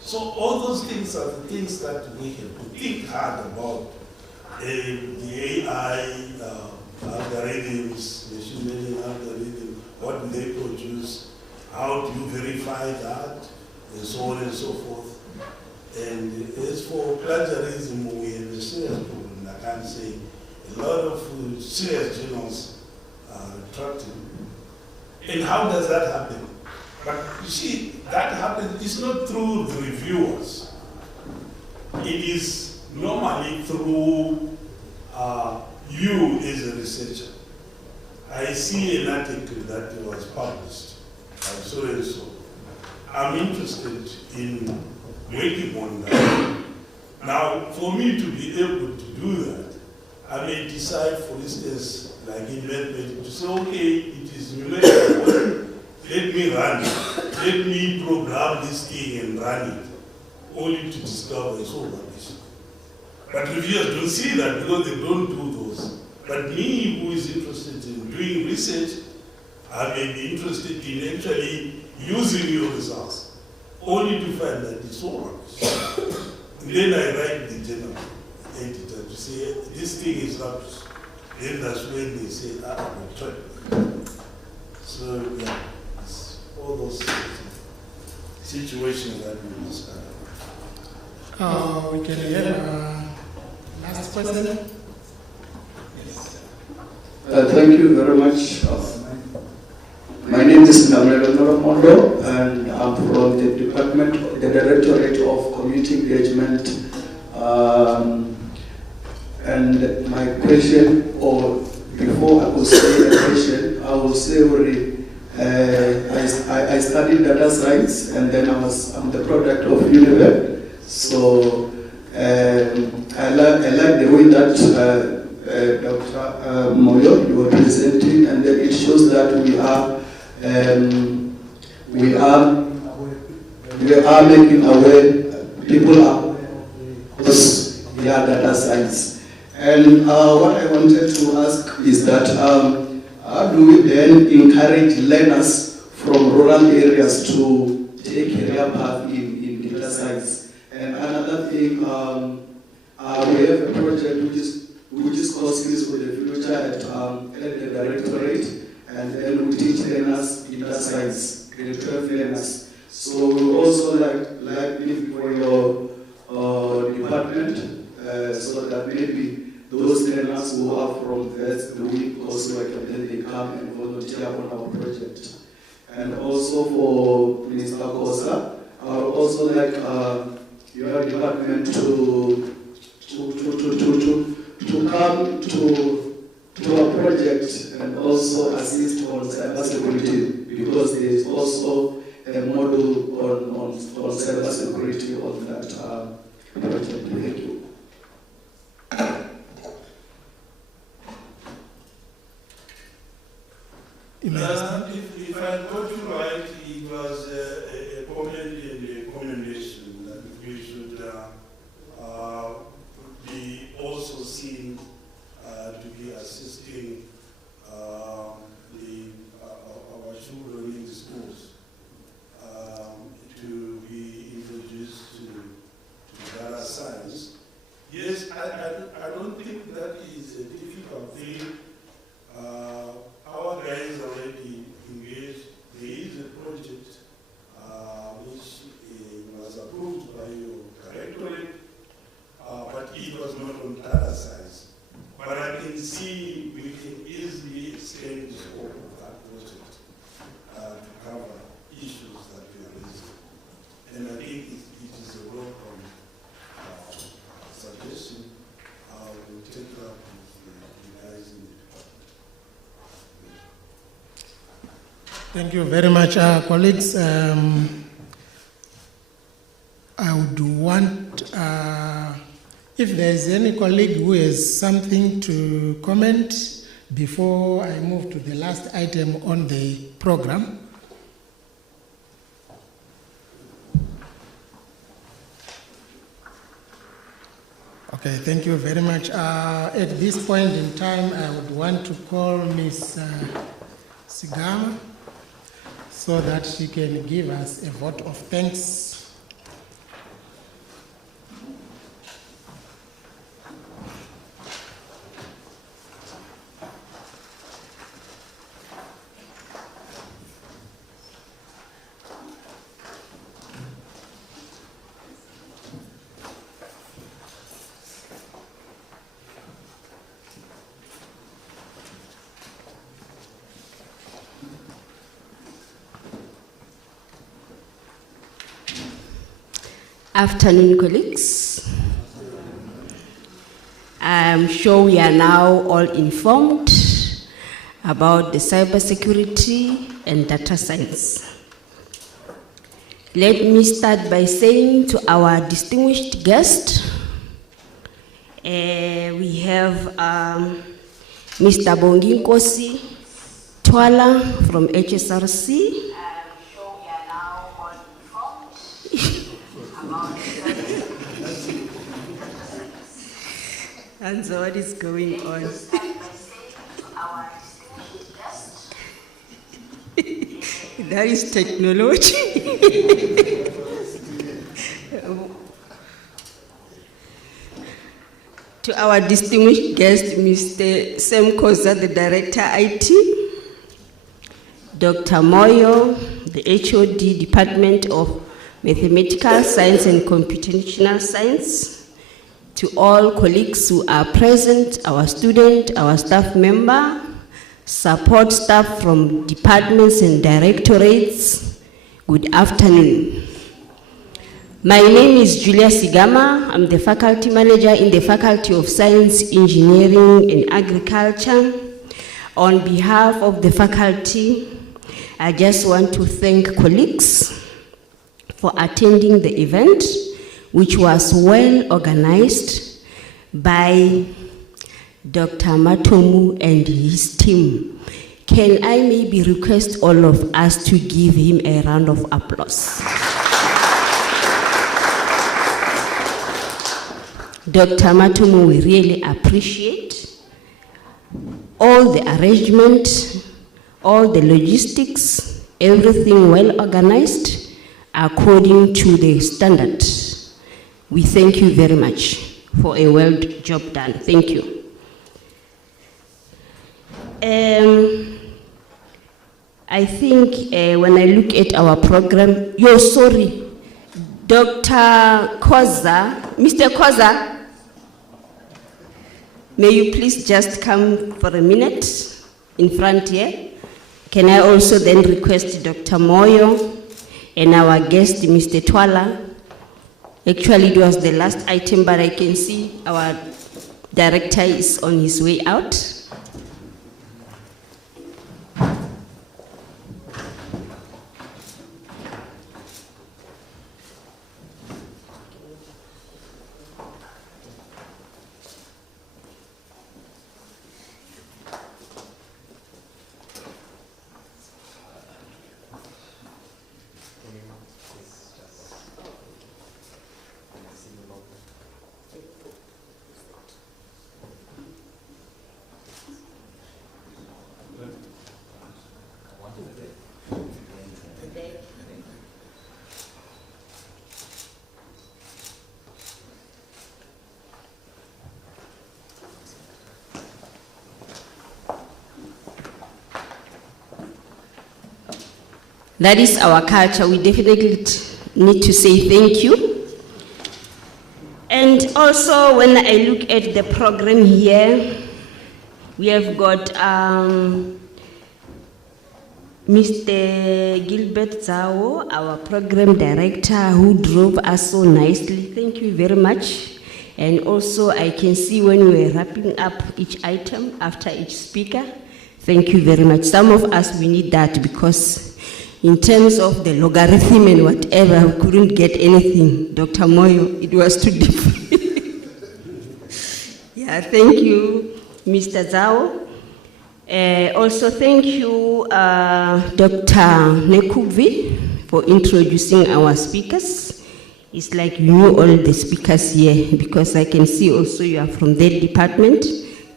So all those things are the things that we have to think hard about. The AI algorithms, machine learning algorithms, what do they produce, how do you verify that, and so on and so forth. And as for plagiarism, we have a serious problem. I can't say a lot of serious journals are retracted. And how does that happen? But you see, that happens, it's not through the reviewers. It is normally through you as a researcher. I see an article that was published by so and so. I'm interested in working on that. Now, for me to be able to do that, I may decide, for instance, like in mathematics, to say, okay, it is numerical. Let me run it. Let me program this thing and run it, only to discover it's all rubbish. But reviewers don't see that because they don't do those. But me, who is interested in doing research, I may be interested in actually using your results, only to find that it's all rubbish. And then I write the journal editor to say, this thing is rubbish. Then that's when they say, we'll try. So, yeah. All those situations that we must have. We can hear last question. Thank you very much. My name is Namrelo Mondo, and I'm from the department, the Directorate of Community Engagement. And my question, or before I could say a question, I will say already. I studied data science, and then I'm the product of Univer. So I like the way that Dr. Moyo, you were presenting, and then it shows that we are making aware, people are because we are data science. And what I wanted to ask is that how do we then encourage learners from rural areas to take a career path in data science? And another thing, we have a project which is called Skills for the Future at the Directorate, and then we teach learners data science, grade 12 learners. So we also like maybe for your department, so that maybe those learners who are from the week also, then they come and volunteer on our project. And also for Minister Kosa, I would also like your department to come to our project and also assist on cybersecurity, because there is also a module on cybersecurity on that project. Thank you. If I got you right, it was a comment and a commendation that we should be also seen to be assisting our children in the schools to be introduced to data science. Yes, I don't think that is a difficult thing. Our guys already Thank you very much, colleagues. I would want, if there is any colleague who has something to comment before I move to the last item on the program. Okay, thank you very much. At this point in time, I would want to call Ms. Sigama so that she can give us a vote of thanks. Afternoon, colleagues. I'm sure we are now all informed about the cybersecurity and data science. Let me start by saying to our distinguished guest, we have Mr. Bonginkosi Twala from HSRC. And so what is going on? That is technology. To our distinguished guest, Mr. Sam Koza, the Director IT, Dr. Moyo, the HOD, Department of Mathematical Science and Computational Science, to all colleagues who are present, our student, our staff member, support staff from departments and directorates, good afternoon. My name is Julia Sigama. I'm the faculty manager in the Faculty of Science, Engineering and Agriculture. On behalf of the faculty, I just want to thank colleagues for attending the event, which was well organized by Dr. Matomu and his team. Can I maybe request all of us to give him a round of applause? Dr. Matomu, we really appreciate all the arrangement, all the logistics, everything well organized according to the standard. We thank you very much for a well job done. Thank you. I think when I look at our program, Dr. Koza, Mr. Koza, may you please just come for a minute in front here? Can I also then request Dr. Moyo and our guest, Mr. Twala? Actually, it was the last item, but I can see our director is on his way out. That is our culture. We definitely need to say thank you. And also, when I look at the program here, we have got Mr. Gilbert Zao, our program director, who drove us so nicely. Thank you very much. And also, I can see when we were wrapping up each item after each speaker. Thank you very much. Some of us, we need that because In terms of the logarithm and whatever, we couldn't get anything. Dr. Moyo, it was too deep. Yeah, thank you, Mr. Zhao. Also, thank you, Dr. Nekuvi, for introducing our speakers. It's like you knew all the speakers here, because I can see also you are from that department.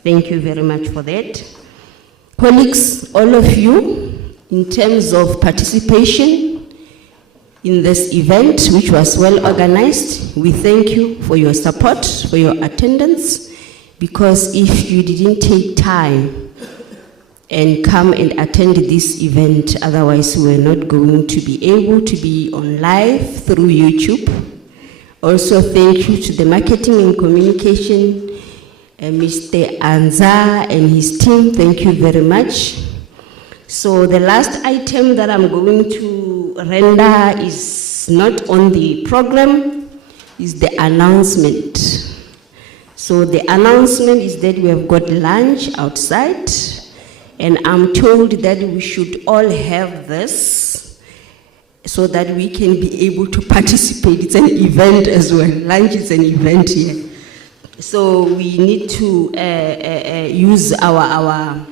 Thank you very much for that. Colleagues, all of you, in terms of participation in this event, which was well organized, we thank you for your support, for your attendance, because if you didn't take time and come and attend this event, otherwise we were not going to be able to be on live through YouTube. Also, thank you to the marketing and communication, Mr. Anza and his team. Thank you very much. So the last item that I'm going to render is not on the program, is the announcement. So the announcement is that we have got lunch outside, and I'm told that we should all have this so that we can be able to participate. It's an event as well. Lunch is an event here. So we need to use our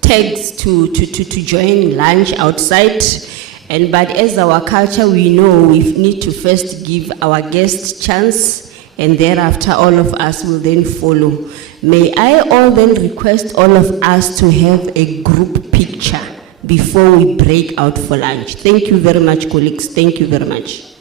tags to join lunch outside. But as our culture, we know we need to first give our guests chance, and thereafter all of us will then follow. May I all then request all of us to have a group picture before we break out for lunch. Thank you very much, colleagues. Thank you very much.